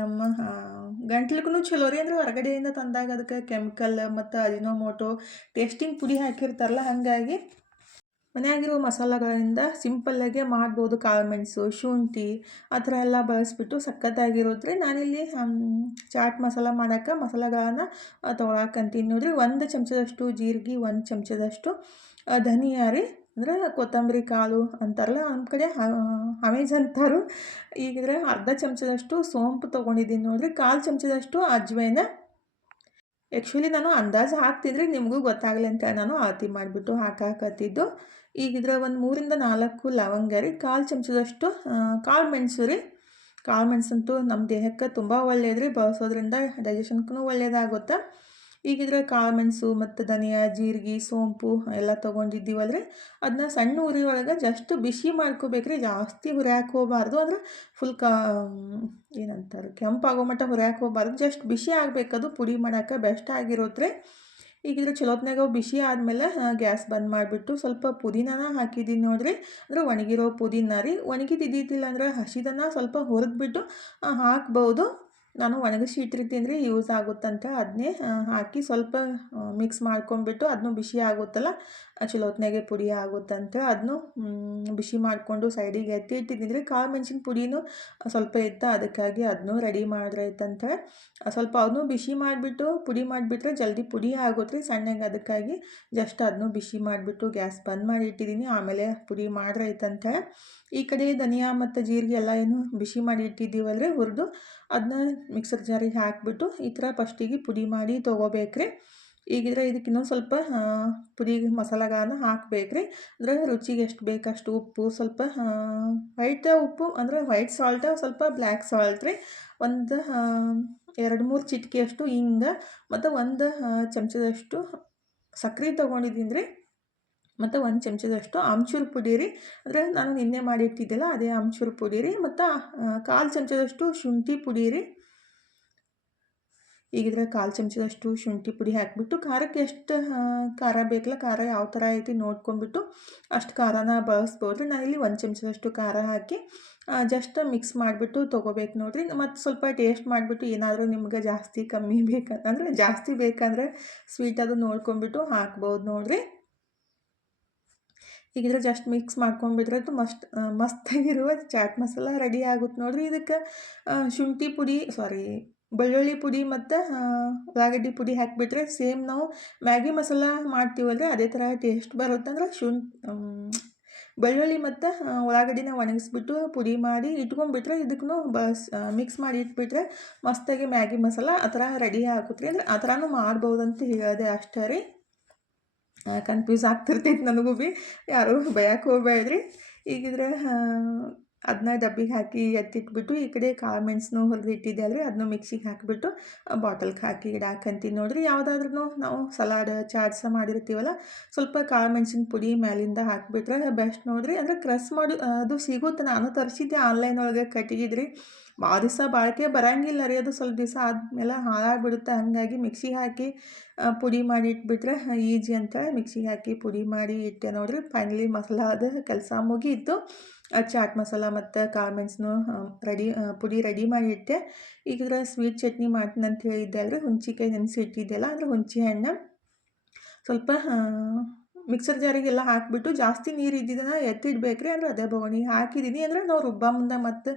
ನಮ್ಮ ಗಂಟ್ಲಿಗೂ ಚಲೋ ರೀ. ಅಂದರೆ ಹೊರಗಡೆಯಿಂದ ತಂದಾಗ ಅದಕ್ಕೆ ಕೆಮಿಕಲ್ ಮತ್ತು ಅಜಿನೋಮೋಟೋ ಟೇಸ್ಟಿಂಗ್ ಪುಡಿ ಹಾಕಿರ್ತಾರಲ್ಲ, ಹಾಗಾಗಿ ಮನೆಯಾಗಿರೋ ಮಸಾಲೆಗಳಿಂದ ಸಿಂಪಲ್ಲಾಗೆ ಮಾಡ್ಬೋದು. ಕಾಳು ಮೆಣಸು, ಶುಂಠಿ ಆ ಥರ ಎಲ್ಲ ಬಳಸ್ಬಿಟ್ಟು ಸಖತ್ತಾಗಿರುತ್ತೆ ರೀ. ನಾನಿಲ್ಲಿ ಚಾಟ್ ಮಸಾಲ ಮಾಡೋಕ್ಕೆ ಮಸಾಲೆಗಳನ್ನು ತೊಗೊಳಕಂತೀನಿ ನೋಡ್ರಿ. 1 ಚಮಚದಷ್ಟು ಜೀರಿಗೆ, 1 ಚಮಚದಷ್ಟು ಧನಿಯಾ ರೀ, ಅಂದರೆ ಕೊತ್ತಂಬರಿ ಕಾಳು ಅಂತಾರಲ್ಲ, ನಮ್ಮ ಕಡೆ ಅಮೇಜ್ ಅಂತಾರು. ಈಗಿದ್ರೆ ಅರ್ಧ ಚಮಚದಷ್ಟು ಸೋಂಪು ತೊಗೊಂಡಿದ್ದೀನಿ ನೋಡಿರಿ, 1/4 ಚಮಚದಷ್ಟು ಅಜ್ವೈನ. ಆ್ಯಕ್ಚುಲಿ ನಾನು ಅಂದಾಜು ಹಾಕ್ತಿದ್ರೆ ನಿಮಗೂ ಗೊತ್ತಾಗಲಿ ಅಂತ ನಾನು ಅಳತೆ ಮಾಡಿಬಿಟ್ಟು ಹಾಕಾಕತ್ತಿದ್ದು. ಈಗಿದ್ರೆ ಒಂದು 3ರಿಂದ 4 ಲವಂಗ ರೀ, 1/4 ಚಮಚದಷ್ಟು ಕಾಳು ಮೆಣಸು ರೀ. ಕಾಳು ಮೆಣಸಂತೂ ನಮ್ಮ ದೇಹಕ್ಕೆ ತುಂಬ ಒಳ್ಳೆಯದು ರೀ, ಬಳಸೋದ್ರಿಂದ ಡೈಜೆಷನ್ಗೂ ಒಳ್ಳೆಯದಾಗುತ್ತೆ. ಈಗಿದ್ರೆ ಕಾಳು ಮೆಣಸು ಮತ್ತು ಧನಿಯಾ, ಜೀರಿಗೆ, ಸೋಂಪು ಎಲ್ಲ ತೊಗೊಂಡಿದ್ದೀವಲ್ಲ ರೀ, ಅದನ್ನ ಸಣ್ಣ ಉರಿ ಒಳಗೆ ಜಸ್ಟ್ ಬಿಸಿ ಮಾಡ್ಕೋಬೇಕ್ರಿ. ಜಾಸ್ತಿ ಹುರಿಯಾಕೆ ಹೋಗಬಾರ್ದು, ಅಂದ್ರೆ ಫುಲ್ ಏನಂತಾರೆ ಕೆಂಪಾಗೋ ಮಟ್ಟ ಹುರಿಯಾಕೆ ಹೋಗಬಾರ್ದು. ಜಸ್ಟ್ ಬಿಸಿ ಆಗಬೇಕದು ಪುಡಿ ಮಾಡೋಕೆ ಬೆಸ್ಟ್ ಆಗಿರುತ್ತೆ ರೀ. ಈಗಿದ್ರೆ ಚಲೋತ್ನಾಗ ಬಿಸಿ ಆದಮೇಲೆ ಗ್ಯಾಸ್ ಬಂದ್ ಮಾಡಿಬಿಟ್ಟು ಸ್ವಲ್ಪ ಪುದೀನಾನ ಹಾಕಿದ್ದೀನಿ ನೋಡಿರಿ. ಅಂದರೆ ಒಣಗಿರೋ ಪುದೀನ ರೀ. ಒಣಗಿದ್ದಿದ್ದಿಲ್ಲ ಅಂದ್ರೆ ಹಸಿದನ್ನು ಸ್ವಲ್ಪ ಹುರಿದ್ಬಿಟ್ಟು ಹಾಕ್ಬೋದು. ನಾನು ಒಣಗಿಸಿ ಇಟ್ಟಿರ್ತೀನಿ ರೀ, ಯೂಸ್ ಆಗುತ್ತಂತ ಅದನ್ನೇ ಹಾಕಿ ಸ್ವಲ್ಪ ಮಿಕ್ಸ್ ಮಾಡ್ಕೊಂಡ್ಬಿಟ್ಟು ಅದನ್ನು ಬಿಸಿ ಆಗುತ್ತಲ್ಲ ಚಲೋತ್ನಾಗೆ ಪುಡಿ ಆಗುತ್ತಂತ ಅದನ್ನು ಬಿಸಿ ಮಾಡಿಕೊಂಡು ಸೈಡಿಗೆ ಎತ್ತಿ ಇಟ್ಟಿದ್ದೀನಿ ರೀ. ಕಾಳು ಮೆಣಸಿನ ಪುಡಿನೂ ಸ್ವಲ್ಪ ಇತ್ತು, ಅದಕ್ಕಾಗಿ ಅದನ್ನೂ ರೆಡಿ ಮಾಡಿರೈತಂತ. ಸ್ವಲ್ಪ ಅದನ್ನು ಬಿಸಿ ಮಾಡಿಬಿಟ್ಟು ಪುಡಿ ಮಾಡಿಬಿಟ್ರೆ ಜಲ್ದಿ ಪುಡಿ ಆಗುತ್ತೆ ರೀ ಸಣ್ಣಗೆ. ಅದಕ್ಕಾಗಿ ಜಸ್ಟ್ ಅದನ್ನು ಬಿಸಿ ಮಾಡಿಬಿಟ್ಟು ಗ್ಯಾಸ್ ಬಂದ್ ಮಾಡಿ ಇಟ್ಟಿದ್ದೀನಿ, ಆಮೇಲೆ ಪುಡಿ ಮಾಡಿರೈತಂತ. ಈ ಕಡೆ ಧನಿಯಾ ಮತ್ತು ಜೀರಿಗೆ ಎಲ್ಲ ಏನು ಬಿಸಿ ಮಾಡಿ ಇಟ್ಟಿದ್ದೀವಲ್ರಿ ಹುರಿದು, ಅದನ್ನ ಮಿಕ್ಸರ್ ಜಾರಿಗೆ ಹಾಕಿಬಿಟ್ಟು ಈ ಥರ ಫಸ್ಟಿಗೆ ಪುಡಿ ಮಾಡಿ ತೊಗೋಬೇಕ್ರಿ. ಈಗಿದ್ರೆ ಇದಕ್ಕೆ ಇನ್ನೊಂದು ಸ್ವಲ್ಪ ಪುಡಿ ಮಸಾಲೆಗಳನ್ನ ಹಾಕಬೇಕ್ರಿ. ಅಂದರೆ ರುಚಿಗೆ ಎಷ್ಟು ಬೇಕಷ್ಟು ಉಪ್ಪು, ಸ್ವಲ್ಪ ವೈಟ್ ಉಪ್ಪು ಅಂದರೆ ವೈಟ್ ಸಾಲ್ಟ್, ಸ್ವಲ್ಪ ಬ್ಲ್ಯಾಕ್ ಸಾಲ್ಟ್ ರೀ, ಒಂದು 2-3 ಚಿಟಿಕೆಯಷ್ಟು ಹಿಂಗೆ, ಮತ್ತು 1 ಚಮಚದಷ್ಟು ಸಕ್ಕರೆ ತೊಗೊಂಡಿದ್ದೀನಿ ರೀ, ಮತ್ತು 1 ಚಮಚದಷ್ಟು ಆಮ್ಚೂರು ಪುಡಿ ರೀ. ಅಂದರೆ ನಾನು ನಿನ್ನೆ ಮಾಡಿಟ್ಟಿದ್ದೆಲ್ಲ ಅದೇ ಆಮ್ಚೂರು ಪುಡಿ ರೀ, ಮತ್ತು 1/4 ಚಮಚದಷ್ಟು ಶುಂಠಿ ಪುಡಿ ರೀ. ಈಗಿದ್ರೆ 1/4 ಚಮಚದಷ್ಟು ಶುಂಠಿ ಪುಡಿ ಹಾಕಿಬಿಟ್ಟು ಖಾರಕ್ಕೆ ಎಷ್ಟು ಖಾರ ಬೇಕಲ್ಲ, ಖಾರ ಯಾವ ಥರ ಐತಿ ನೋಡ್ಕೊಂಡ್ಬಿಟ್ಟು ಅಷ್ಟು ಖಾರನ ಬಳಸ್ಬೋದು. ನಾನಿಲ್ಲಿ 1 ಚಮಚದಷ್ಟು ಖಾರ ಹಾಕಿ ಜಸ್ಟ್ ಮಿಕ್ಸ್ ಮಾಡಿಬಿಟ್ಟು ತೊಗೋಬೇಕು ನೋಡಿರಿ. ಮತ್ತು ಸ್ವಲ್ಪ ಟೇಸ್ಟ್ ಮಾಡಿಬಿಟ್ಟು ಏನಾದರೂ ನಿಮ್ಗೆ ಜಾಸ್ತಿ ಕಮ್ಮಿ ಬೇಕಂದ್ರೆ, ಜಾಸ್ತಿ ಬೇಕಂದರೆ ಸ್ವೀಟ್ ಅದು ನೋಡ್ಕೊಂಡ್ಬಿಟ್ಟು ಹಾಕ್ಬೋದು ನೋಡಿರಿ. ಈಗಿದ್ರೆ ಜಸ್ಟ್ ಮಿಕ್ಸ್ ಮಾಡ್ಕೊಂಡ್ಬಿಟ್ರೆ ಮಸ್ತಾಗಿರುವ ಚಾಟ್ ಮಸಾಲ ರೆಡಿ ಆಗುತ್ತೆ ನೋಡಿರಿ. ಇದಕ್ಕೆ ಶುಂಠಿ ಪುಡಿ ಬೆಳ್ಳುಳ್ಳಿ ಪುಡಿ ಮತ್ತು ಉಳ್ಳಾಗಡ್ಡಿ ಪುಡಿ ಹಾಕಿಬಿಟ್ರೆ ಸೇಮ್ ನಾವು ಮ್ಯಾಗಿ ಮಸಾಲ ಮಾಡ್ತೀವಲ್ರಿ ಅದೇ ಥರ ಟೇಸ್ಟ್ ಬರುತ್ತೆ. ಅಂದ್ರೆ ಬೆಳ್ಳುಳ್ಳಿ ಮತ್ತು ಉಳ್ಳಾಗಡ್ಡಿನ ಒಣಗಿಸ್ಬಿಟ್ಟು ಪುಡಿ ಮಾಡಿ ಇಟ್ಕೊಂಡ್ಬಿಟ್ರೆ ಇದಕ್ಕೂ ಮಿಕ್ಸ್ ಮಾಡಿ ಇಟ್ಬಿಟ್ರೆ ಮಸ್ತಾಗಿ ಮ್ಯಾಗಿ ಮಸಾಲ ಆ ಥರ ರೆಡಿ ಆಗುತ್ತೆ ರೀ. ಅಂದರೆ ಆ ಥರನೂ ಮಾಡ್ಬೋದಂತ ಹೇಳಿದೆ ಅಷ್ಟೇ ರೀ. ಕನ್ಫ್ಯೂಸ್ ಆಗ್ತಿರ್ತೈತೆ ನನಗೂ ಭೀ, ಯಾರೂ ಭಯಕ್ಕೆ ಹೋಗ್ಬೇಡ್ರಿ. ಈಗಿದ್ರೆ ಅದನ್ನ ಡಬ್ಬಿಗೆ ಹಾಕಿ ಎತ್ತಿಟ್ಬಿಟ್ಟು ಈ ಕಡೆ ಕಾಳು ಮೆಣಸನ್ನು ಹುರಿದು ಇಟ್ಟಿದ್ದೆ ಅಲ್ರಿ, ಅದನ್ನು ಮಿಕ್ಸಿಗೆ ಹಾಕಿಬಿಟ್ಟು ಬಾಟಲ್ಗೆ ಹಾಕಿ ಇಡಾಕಂತೀನಿ ನೋಡಿರಿ. ಯಾವುದಾದ್ರೂ ನಾವು ಸಲಾಡ್ ಚಾಟ್ಸ ಮಾಡಿರ್ತೀವಲ್ಲ, ಸ್ವಲ್ಪ ಕಾಳು ಮೆಣಸಿನ ಪುಡಿ ಮೇಲಿಂದ ಹಾಕಿಬಿಟ್ರೆ ಬೆಸ್ಟ್ ನೋಡಿರಿ. ಅಂದರೆ ಕ್ರಸ್ ಮಾಡಿ ಅದು ಸಿಗುತ್ತೆ, ನಾನು ತರಿಸಿದ್ದೆ ಆನ್ಲೈನ್ ಒಳಗೆ ಕಟ್ಟಿಗಿದ್ರಿ. ಭಾಳ ದಿವಸ ಬಾಳಿಕೆ ಬರೋಂಗಿಲ್ಲ ರೀ, ಅದು ಸ್ವಲ್ಪ ದಿವಸ ಆದಮೇಲೆ ಹಾಳಾಗಿಬಿಡುತ್ತೆ. ಹಾಗಾಗಿ ಮಿಕ್ಸಿಗೆ ಹಾಕಿ ಪುಡಿ ಮಾಡಿ ಇಟ್ಬಿಟ್ರೆ ಈಜಿ ಅಂತ ಮಿಕ್ಸಿಗೆ ಹಾಕಿ ಪುಡಿ ಮಾಡಿ ಇಟ್ಟೆ ನೋಡಿರಿ. ಫೈನಲಿ ಮಸಾಲಾದ ಕೆಲಸ ಮುಗೀತು. ಚಾಟ್ ಮಸಾಲ ಮತ್ತು ಕಾಳು ಮೆಣಸನ್ನು ಪುಡಿ ರೆಡಿ ಮಾಡಿ ಇಟ್ಟೆ. ಈಗಿದ್ರೆ ಸ್ವೀಟ್ ಚಟ್ನಿ ಮಾಡ್ತೀನಿ ಅಂತ ಹೇಳಿದ್ದೆ ಅಲ್ರಿ, ಹುಂಚಿಕಾಯಿ ನೆನೆಸಿ ಇಟ್ಟಿದ್ದೆಲ್ಲ, ಅಂದರೆ ಹುಂಚಿ ಹಣ್ಣು ಸ್ವಲ್ಪ ಮಿಕ್ಸರ್ ಜಾರಿಗೆಲ್ಲ ಹಾಕಿಬಿಟ್ಟು ಜಾಸ್ತಿ ನೀರು ಇದ್ದಿದ್ದನ್ನು ಎತ್ತಿಡ್ಬೇಕ್ರಿ. ಅಂದರೆ ಅದೇ ಬೊಗಣಿ ಹಾಕಿದ್ದೀನಿ, ಅಂದರೆ ನಾವು ರುಬ್ಬ ಮುಂದೆ ಮತ್ತು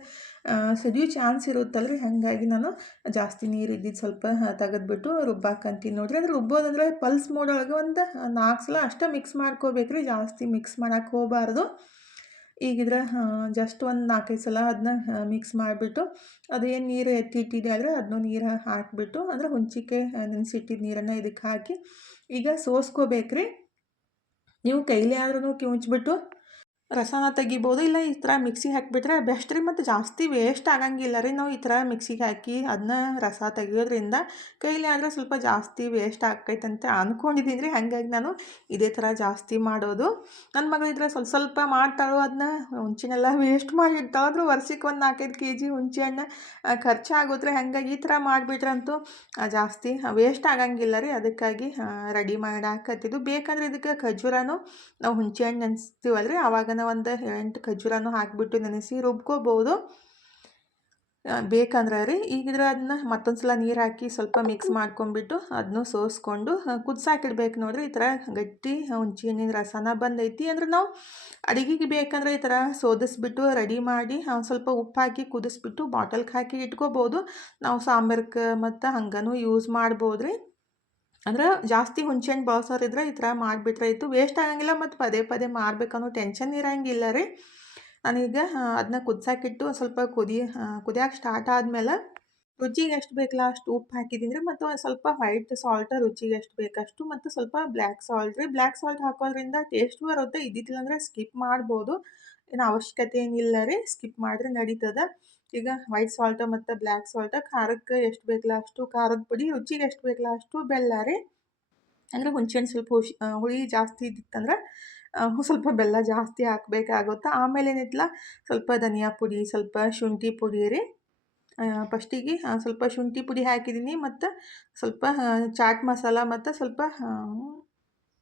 ಸದಿಯೋ ಚಾನ್ಸ್ ಇರುತ್ತಲ್ರಿ, ಹಾಗಾಗಿ ನಾನು ಜಾಸ್ತಿ ನೀರು ಇದ್ದಿದ್ದು ಸ್ವಲ್ಪ ತೆಗೆದ್ಬಿಟ್ಟು ರುಬ್ಬಾಕಂತೀನಿ ನೋಡಿರಿ. ಅಂದರೆ ರುಬ್ಬೋದಂದ್ರೆ ಪಲ್ಸ್ ಮೋಡೊಳಗೆ ಒಂದು 4 ಸಲ ಅಷ್ಟೇ ಮಿಕ್ಸ್ ಮಾಡ್ಕೋಬೇಕ್ರಿ, ಜಾಸ್ತಿ ಮಿಕ್ಸ್ ಮಾಡೋಕ್ಕೆ ಹೋಗಬಾರ್ದು. ಈಗಿದ್ರೆ ಜಸ್ಟ್ ಒಂದು 4-5 ಸಲ ಅದನ್ನ ಮಿಕ್ಸ್ ಮಾಡಿಬಿಟ್ಟು ಅದೇನು ನೀರು ಎತ್ತಿಟ್ಟಿದೆ ಆದರೆ ಅದನ್ನು ನೀರು ಹಾಕಿಬಿಟ್ಟು, ಅಂದರೆ ಹುಂಚಿಕಾಯಿ ನೆನೆಸಿಟ್ಟಿದ್ದ ನೀರನ್ನು ಇದಕ್ಕೆ ಹಾಕಿ ಈಗ ಸೋಸ್ಕೋಬೇಕ್ರಿ. ನೀವು ಕೈಲೇ ಆದ್ರೂ ಕಿವುಚ್ಬಿಟ್ಟು ರಸನ ತೆಗಿಬೋದು, ಇಲ್ಲ ಈ ಥರ ಮಿಕ್ಸಿಗೆ ಹಾಕಿಬಿಟ್ರೆ ಬೆಸ್ಟ್ ರೀ. ಮತ್ತು ಜಾಸ್ತಿ ವೇಸ್ಟ್ ಆಗಂಗಿಲ್ಲ ರೀ, ನಾವು ಈ ಥರ ಮಿಕ್ಸಿಗೆ ಹಾಕಿ ಅದನ್ನ ರಸ ತೆಗಿಯೋದ್ರಿಂದ. ಕೈಲಿ ಆದರೆ ಸ್ವಲ್ಪ ಜಾಸ್ತಿ ವೇಸ್ಟ್ ಆಕೈತಂತ ಅಂದ್ಕೊಂಡಿದ್ದೀನಿ ರೀ, ಹಾಗಾಗಿ ನಾನು ಇದೇ ಥರ ಜಾಸ್ತಿ ಮಾಡೋದು. ನನ್ನ ಮಗಳಿದ್ರೆ ಸ್ವಲ್ಪ ಮಾಡ್ತಾಳು, ಅದನ್ನ ಹುಂಚಿನೆಲ್ಲ ವೇಸ್ಟ್ ಮಾಡಿರ್ತಾಳೆ. ಆದರೂ ವರ್ಷಕ್ಕೆ ಒಂದು 4-5 kg ಹುಂಚಿ ಹಣ್ಣು ಖರ್ಚಾಗುತ್ತೆ. ಹಾಗಾಗಿ ಈ ಥರ ಮಾಡಿಬಿಟ್ರಂತೂ ಜಾಸ್ತಿ ವೇಸ್ಟ್ ಆಗಂಗಿಲ್ಲ ರೀ, ಅದಕ್ಕಾಗಿ ರೆಡಿ ಮಾಡಾಕತ್ತಿದ್ದು. ಬೇಕಂದ್ರೆ ಇದಕ್ಕೆ ಖರ್ಜೂರನೂ ನಾವು ಹುಂಚಿ ಹಣ್ಣು ನೆನೆಸ್ತೀವಲ್ರಿ, ಆವಾಗ ಒಂದು 8 ಖರ್ಜೂರನೂ ಹಾಕಿಬಿಟ್ಟು ನೆನೆಸಿ ರುಬ್ಕೋಬೋದು ಬೇಕಂದ್ರೆ ರೀ. ಈಗಿದ್ರೆ ಅದನ್ನ ಮತ್ತೊಂದು ಸಲ ನೀರು ಹಾಕಿ ಸ್ವಲ್ಪ ಮಿಕ್ಸ್ ಮಾಡ್ಕೊಂಡ್ಬಿಟ್ಟು ಅದನ್ನು ಸೋಸ್ಕೊಂಡು ಕುದಿಸಾಕಿಡ್ಬೇಕು ನೋಡಿರಿ. ಈ ಥರ ಗಟ್ಟಿ ಹುಂಚಿ ಹಣ್ಣಿನ ರಸನ ಬಂದೈತಿ ಅಂದರೆ ನಾವು ಅಡುಗೆಗೆ ಬೇಕಂದ್ರೆ ಈ ಥರ ಸೋದಿಸ್ಬಿಟ್ಟು ರೆಡಿ ಮಾಡಿ ಸ್ವಲ್ಪ ಉಪ್ಪು ಹಾಕಿ ಕುದಿಸ್ಬಿಟ್ಟು ಬಾಟಲ್ಗೆ ಹಾಕಿ ಇಟ್ಕೋಬೋದು. ನಾವು ಸಾಂಬಾರ್ಗೆ ಮತ್ತು ಹಂಗನೂ ಯೂಸ್ ಮಾಡ್ಬೋದು ರೀ. ಅಂದ್ರೆ ಜಾಸ್ತಿ ಹುಣ್ಸೆಹಣ್ಣು ಬಳಸೋರಿದ್ರೆ ಈ ಥರ ಮಾಡಿಬಿಟ್ರೆ ಇತ್ತು ವೇಸ್ಟ್ ಆಗಂಗಿಲ್ಲ ಮತ್ತು ಪದೇ ಪದೇ ಮಾರಬೇಕನ್ನೋ ಟೆನ್ಷನ್ ಇರೋಂಗಿಲ್ಲ ರೀ. ನಾನೀಗ ಅದನ್ನ ಕುದ್ಸಕ್ಕಿಟ್ಟು ಸ್ವಲ್ಪ ಕುದಿಯೋಕೆ ಸ್ಟಾರ್ಟ್ ಆದಮೇಲೆ ರುಚಿಗೆ ಎಷ್ಟು ಬೇಕಲ್ಲ ಅಷ್ಟು ಉಪ್ಪು ಹಾಕಿದ್ದೀನಿ ರೀ. ಮತ್ತು ಒಂದು ಸ್ವಲ್ಪ ವೈಟ್ ಸಾಲ್ಟ್ ರುಚಿಗೆ ಎಷ್ಟು ಬೇಕಷ್ಟು ಮತ್ತು ಸ್ವಲ್ಪ ಬ್ಲ್ಯಾಕ್ ಸಾಲ್ಟ್ ರೀ. ಬ್ಲ್ಯಾಕ್ ಸಾಲ್ಟ್ ಹಾಕೋದ್ರಿಂದ ಟೇಸ್ಟ್ ಬರುತ್ತೆ. ಇದ್ದಿದ್ದಿಲ್ಲ ಅಂದರೆ ಸ್ಕಿಪ್ ಮಾಡ್ಬೋದು, ಏನು ಅವಶ್ಯಕತೆ ಏನಿಲ್ಲ ರೀ, ಸ್ಕಿಪ್ ಮಾಡಿದ್ರೆ ನಡೀತದೆ. ಈಗ ವೈಟ್ ಸಾಲ್ಟ್ ಮತ್ತು ಬ್ಲ್ಯಾಕ್ ಸಾಲ್ಟ್ ಖಾರಕ್ಕೆ ಎಷ್ಟು ಬೇಕಲ್ಲ ಅಷ್ಟು ಖಾರದ ಪುಡಿ, ರುಚಿಗೆ ಎಷ್ಟು ಬೇಕಲ್ಲ ಅಷ್ಟು ಬೆಲ್ಲ ರೀ. ಅಂದರೆ ಹುಣ್ಸೆಹಣ್ಣು ಸ್ವಲ್ಪ ಹುಳಿ ಜಾಸ್ತಿ ಇದ್ದಿತ್ತಂದ್ರೆ ಸ್ವಲ್ಪ ಬೆಲ್ಲ ಜಾಸ್ತಿ ಹಾಕಬೇಕಾಗುತ್ತೆ. ಆಮೇಲೆ ಏನೈತಲ್ಲ ಸ್ವಲ್ಪ ಧನಿಯಾ ಪುಡಿ, ಸ್ವಲ್ಪ ಶುಂಠಿ ಪುಡಿ ರೀ. ಫಸ್ಟಿಗೆ ಸ್ವಲ್ಪ ಶುಂಠಿ ಪುಡಿ ಹಾಕಿದ್ದೀನಿ ಮತ್ತು ಸ್ವಲ್ಪ ಚಾಟ್ ಮಸಾಲ ಮತ್ತು ಸ್ವಲ್ಪ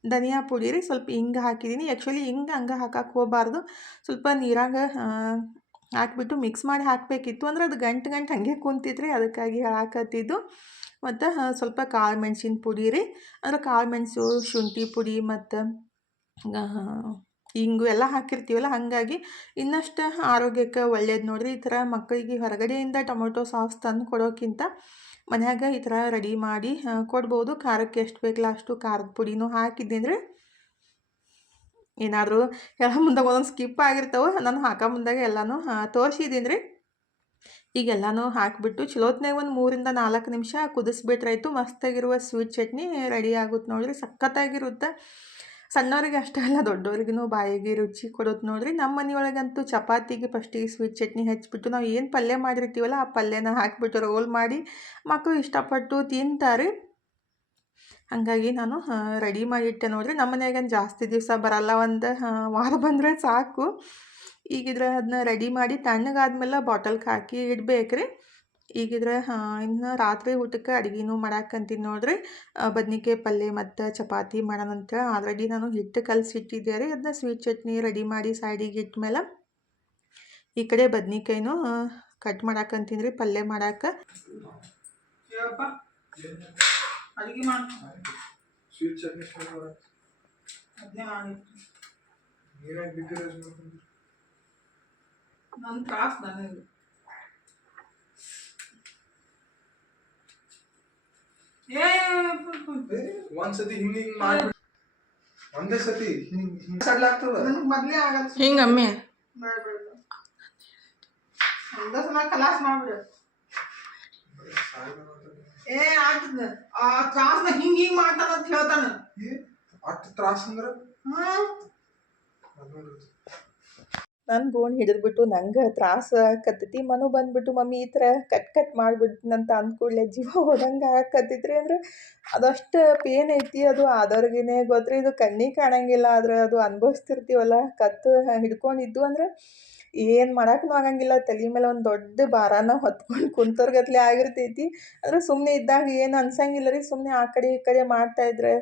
ಧನಿಯಾ ಪುಡಿ ರೀ. ಸ್ವಲ್ಪ ಹಿಂಗೆ ಹಾಕಿದ್ದೀನಿ. ಆ್ಯಕ್ಚುಲಿ ಹಿಂಗೆ ಹಂಗೆ ಹಾಕಕ್ಕೆ ಹೋಗಬಾರ್ದು, ಸ್ವಲ್ಪ ನೀರಾಗ ಹಾಕ್ಬಿಟ್ಟು ಮಿಕ್ಸ್ ಮಾಡಿ ಹಾಕಬೇಕಿತ್ತು. ಅಂದ್ರೆ ಅದು ಗಂಟು ಹಾಗೆ ಕುಂತಿದ್ರಿ, ಅದಕ್ಕಾಗಿ ಹಾಕತ್ತಿದ್ದು. ಮತ್ತು ಸ್ವಲ್ಪ ಕಾಳು ಮೆಣಸಿನ ಪುಡಿ ರೀ. ಅಂದ್ರೆ ಕಾಳು ಮೆಣಸು, ಶುಂಠಿ ಪುಡಿ ಮತ್ತು ಹಿಂಗು ಎಲ್ಲ ಹಾಕಿರ್ತೀವಲ್ಲ, ಹಾಗಾಗಿ ಇನ್ನಷ್ಟು ಆರೋಗ್ಯಕ್ಕೆ ಒಳ್ಳೇದು ನೋಡಿರಿ. ಈ ಥರ ಮಕ್ಕಳಿಗೆ ಹೊರಗಡೆಯಿಂದ ಟೊಮೊಟೊ ಸಾಸ್ ತಂದು ಕೊಡೋಕ್ಕಿಂತ ಮನ್ಯಾಗ ಈ ಥರ ರೆಡಿ ಮಾಡಿ ಕೊಡ್ಬೋದು. ಖಾರಕ್ಕೆ ಎಷ್ಟು ಬೇಕಲ್ಲ ಅಷ್ಟು ಖಾರದ ಪುಡಿನೂ ಹಾಕಿದ್ದೀನಿ ರೀ. ಏನಾದರೂ ಹೇಳೋ ಮುಂದಾಗ ಒಂದೊಂದು ಸ್ಕಿಪ್ ಆಗಿರ್ತಾವೆ, ನಾನು ಹಾಕೋ ಮುಂದಾಗ ಎಲ್ಲನೂ ತೋರಿಸಿದ್ದೀನಿ ರೀ. ಈಗೆಲ್ಲನೂ ಹಾಕಿಬಿಟ್ಟು ಚಲೋತ್ನಾಗ ಒಂದು 3-4 ನಿಮಿಷ ಕುದಿಸ್ಬಿಟ್ರಾಯ್ತು. ಮಸ್ತಾಗಿರುವ ಸ್ವೀಟ್ ಚಟ್ನಿ ರೆಡಿ ಆಗುತ್ತೆ ನೋಡಿರಿ. ಸಖತ್ತಾಗಿರುತ್ತೆ. ಸಣ್ಣವ್ರಿಗೆ ಅಷ್ಟೇ ಅಲ್ಲ, ದೊಡ್ಡವ್ರಿಗೂ ಬಾಯಿಗೆ ರುಚಿ ಕೊಡೋದು ನೋಡಿರಿ. ನಮ್ಮ ಮನೆಯೊಳಗಂತೂ ಚಪಾತಿಗೆ ಫಸ್ಟಿಗೆ ಸ್ವೀಟ್ ಚಟ್ನಿ ಹಚ್ಬಿಟ್ಟು ನಾವು ಏನು ಪಲ್ಯ ಮಾಡಿರ್ತೀವಲ್ಲ ಆ ಪಲ್ಯನ ಹಾಕಿಬಿಟ್ಟು ರೋಲ್ ಮಾಡಿ ಮಕ್ಕಳು ಇಷ್ಟಪಟ್ಟು ತಿಂತಾರೆ. ಹಾಗಾಗಿ ನಾನು ರೆಡಿ ಮಾಡಿಟ್ಟೆ ನೋಡಿರಿ. ನಮ್ಮ ಮನ್ಯಾಗ ಜಾಸ್ತಿ ದಿವಸ ಬರಲ್ಲ, ಒಂದು ವಾರ ಬಂದರೆ ಸಾಕು. ಈಗಿದ್ರೆ ಅದನ್ನ ರೆಡಿ ಮಾಡಿ ತಣ್ಣಗಾದ್ಮೇಲೆ ಬಾಟಲ್ಗೆ ಹಾಕಿ ಇಡಬೇಕ್ರಿ. ಈಗಿದ್ರೆ ಇನ್ನು ರಾತ್ರಿ ಊಟಕ್ಕೆ ಅಡುಗೆನೂ ಮಾಡಾಕಂತೀನಿ ನೋಡಿರಿ. ಬದ್ನಿಕಾಯಿ ಪಲ್ಯ ಮತ್ತು ಚಪಾತಿ ಮಾಡೋಣಂತ ಆಲ್ರೆಡಿ ನಾನು ಹಿಟ್ಟು ಕಲಸಿಟ್ಟಿದ್ದೆ ರೀ. ಅದನ್ನ ಸ್ವೀಟ್ ಚಟ್ನಿ ರೆಡಿ ಮಾಡಿ ಸೈಡಿಗೆ ಇಟ್ಮೇಲೆ ಈ ಕಡೆ ಬದ್ನಿಕಾಯಿನೂ ಕಟ್ ಮಾಡಾಕಂತೀನಿ ರೀ ಪಲ್ಯ ಮಾಡಾಕ. ಅಡುಗೆ ಮಾಡಿ ಸ್ವೀಟ್ ಚಟ್ನಿ ಅದನ್ನೇ ಮಾಡಿ ನೀರಾಗಿ ಬಿದ್ದಿರೋ ನನ್ನ ತ್ರಾಸು ನನಗೆ. ಒಂದ್ಸತಿ ಹಿಂಗ್ ಮಾಡಿ ಒಂದೇ ಸತಿ ಹಿಂಗ್ ಸಡ್ಲಾಗ್ತದ. ನನಗೆ ಮೊದಲೇ ಆಗಲ್ಲ. ಹಿಂಗಮ್ಮೆ ಬೇಡ ಬೇಡ ಒಂದೇ ಸಲ ಕಲಾಸ್ ಮಾಡ್ಬಿಡು. ಆಗ್ತದ ಆ ತ್ರಾಸನ ಹಿಂಗೆ ಮಾಡ್ತಾನ ಅಂತ ಹೇಳ್ತಾನ. ಅಷ್ಟು ತ್ರಾಸ ಅಂದ್ರೆ ನನ್ನ ಗೋಣ್ ಹಿಡಿದ್ಬಿಟ್ಟು ನಂಗೆ ತ್ರಾಸ ಆಕತ್ತೈತಿ. ಮನು ಬಂದುಬಿಟ್ಟು ಮಮ್ಮಿ ಈ ಥರ ಕಟ್ ಮಾಡಿಬಿಡ್ತೀನಂತ ಅಂದ್ಕೂಡಲೇ ಜೀವ ಹೋದಂಗೆ ಆಕತ್ತೈತ್ರಿ. ಅಂದ್ರೆ ಅದಷ್ಟು ಪೇನ್ ಐತಿ, ಅದು ಆದವ್ರಿಗೇ ಗೊತ್ತ್ರಿ. ಇದು ಕಣ್ಣಿಗೆ ಕಾಣಂಗಿಲ್ಲ, ಆದ್ರೆ ಅದು ಅನುಭವಿಸ್ತಿರ್ತೀವಲ್ಲ, ಕತ್ತು ಹಿಡ್ಕೊಂಡಿದ್ದು ಅಂದ್ರೆ ಏನು ಮಾಡೋಕ್ಕೂ ಆಗಂಗಿಲ್ಲ. ತಲೆ ಮೇಲೆ ಒಂದು ದೊಡ್ಡ ಭಾರನ ಹೊತ್ಕೊಂಡು ಕುಂತೋರ್ಗತ್ಲೆ ಆಗಿರ್ತೈತಿ. ಅಂದರೆ ಸುಮ್ಮನೆ ಇದ್ದಾಗ ಏನು ಅನ್ಸಂಗಿಲ್ಲ ರೀ. ಸುಮ್ಮನೆ ಆ ಕಡೆ ಈ ಕಡೆ ಮಾಡ್ತಾಯಿದ್ರೆ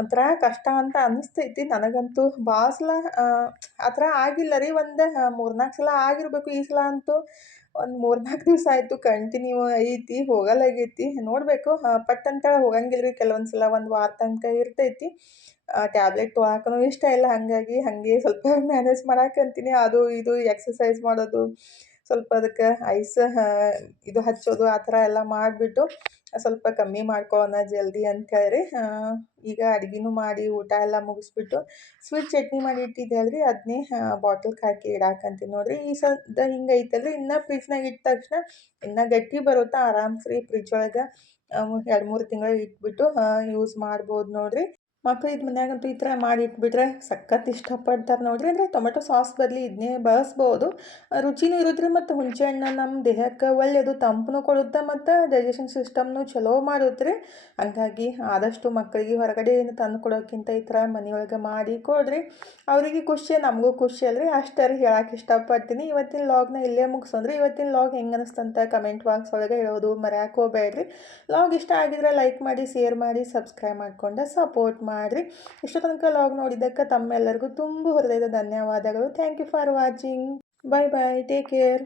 ಒಂಥರ ಕಷ್ಟ ಅಂತ ಅನ್ನಿಸ್ತೈತಿ. ನನಗಂತೂ ಭಾಳ ಸಲ ಆ ಥರ ಆಗಿಲ್ಲ ರೀ. ಒಂದು 3-4 ಸಲ ಆಗಿರಬೇಕು. ಈ ಸಲ ಅಂತೂ ಒಂದು 3-4 ದಿವಸ ಆಯಿತು ಕಂಟಿನ್ಯೂ ಐತಿ, ಹೋಗಲ್ಲಾಗೈತಿ. ನೋಡಬೇಕು, ಪಟ್ ಅಂತೇಳಿ ಹೋಗಂಗಿಲ್ಲ ರೀ. ಕೆಲವೊಂದು ಸಲ ಒಂದು ವಾರ ತನಕ ಇರ್ತೈತಿ. ಟ್ಯಾಬ್ಲೆಟ್ ತೊಗೊಳಕ್ಕೂ ಇಷ್ಟ ಇಲ್ಲ, ಹಾಗಾಗಿ ಹಾಗೆ ಸ್ವಲ್ಪ ಮ್ಯಾನೇಜ್ ಮಾಡಾಕಂತೀನಿ. ಅದು ಇದು ಎಕ್ಸಸೈಸ್ ಮಾಡೋದು, ಸ್ವಲ್ಪ ಅದಕ್ಕೆ ಐಸ್ ಇದು ಹಚ್ಚೋದು, ಆ ಥರ ಎಲ್ಲ ಮಾಡಿಬಿಟ್ಟು ಸ್ವಲ್ಪ ಕಮ್ಮಿ ಮಾಡ್ಕೊಳ್ಳೋಣ ಜಲ್ದಿ ಅಂಥೇಳಿ ಈಗ ಅಡುಗೆನೂ ಮಾಡಿ ಊಟ ಎಲ್ಲ ಮುಗಿಸ್ಬಿಟ್ಟು ಸ್ವೀಟ್ ಚಟ್ನಿ ಮಾಡಿ ಇಟ್ಟಿದ್ದೆ ಅಲ್ರಿ, ಅದನ್ನೇ ಬಾಟಲ್ಗೆ ಹಾಕಿ ಇಡಾಕಂತೀನಿ ನೋಡಿರಿ. ಈ ಸದ್ದ ಹಿಂಗೆ ಐತಲ್ರಿ, ಇನ್ನೂ ಫ್ರಿಜ್ನಾಗ ಇಟ್ಟ ತಕ್ಷಣ ಇನ್ನೂ ಗಟ್ಟಿ ಬರುತ್ತೆ. ಆರಾಮ್ಸ್ರಿ ಫ್ರಿಜ್ ಒಳಗೆ 2-3 ತಿಂಗಳು ಇಟ್ಬಿಟ್ಟು ಯೂಸ್ ಮಾಡ್ಬೋದು ನೋಡಿರಿ. ಮಕ್ಕಳು ಇದು ಮನ್ಯಾಗಂತೂ ಈ ಥರ ಮಾಡಿ ಇಟ್ಬಿಟ್ರೆ ಸಖತ್ ಇಷ್ಟಪಡ್ತಾರೆ ನೋಡಿರಿ. ಅಂದರೆ ಟೊಮೆಟೊ ಸಾಸ್ ಬದಲಿ ಇದನ್ನೇ ಬಳಸ್ಬೋದು. ರುಚಿನೂ ಇರುತ್ತೆ ಮತ್ತು ಹುಣಸೆಹಣ್ಣು ನಮ್ಮ ದೇಹಕ್ಕೆ ಒಳ್ಳೆಯದು, ತಂಪು ಕೊಡುತ್ತೆ ಮತ್ತು ಡೈಜೆಷನ್ ಸಿಸ್ಟಮ್ನು ಚಲೋ ಮಾಡುತ್ತೆ ರೀ. ಹಾಗಾಗಿ ಆದಷ್ಟು ಮಕ್ಕಳಿಗೆ ಹೊರಗಡೆ ಏನು ತಂದು ಕೊಡೋಕ್ಕಿಂತ ಈ ಥರ ಮನೆಯೊಳಗೆ ಮಾಡಿ ಕೊಡ್ರಿ. ಅವರಿಗೆ ಖುಷಿ, ನಮಗೂ ಖುಷಿ ಅಲ್ರಿ. ಅಷ್ಟೇ ರೀ ಹೇಳಕ್ಕೆ ಇಷ್ಟಪಡ್ತೀನಿ. ಇವತ್ತಿನ ಲಾಗ್ನ ಇಲ್ಲೇ ಮುಗಿಸೋದ್ರಿ. ಇವತ್ತಿನ ಲಾಗ್ ಹೆಂಗೆ ಅನಿಸ್ತಂತ ಕಮೆಂಟ್ ಬಾಕ್ಸ್ ಒಳಗೆ ಹೇಳೋದು ಮರೆಯೋಕೆ ಹೋಗಬೇಡ್ರಿ. ಲಾಗ್ ಇಷ್ಟ ಆಗಿದ್ರೆ ಲೈಕ್ ಮಾಡಿ, ಶೇರ್ ಮಾಡಿ, ಸಬ್ಸ್ಕ್ರೈಬ್ ಮಾಡಿಕೊಂಡು ಸಪೋರ್ಟ್ ಮಾಡಿರಿ. ಇಷ್ಟು ತನಕ ಲಾಗ್ ನೋಡಿದ್ದಕ್ಕೆ ತಮ್ಮೆಲ್ಲರಿಗೂ ತುಂಬ ಹೃದಯದ ಧನ್ಯವಾದಗಳು. Thank you for watching. Bye bye, take care.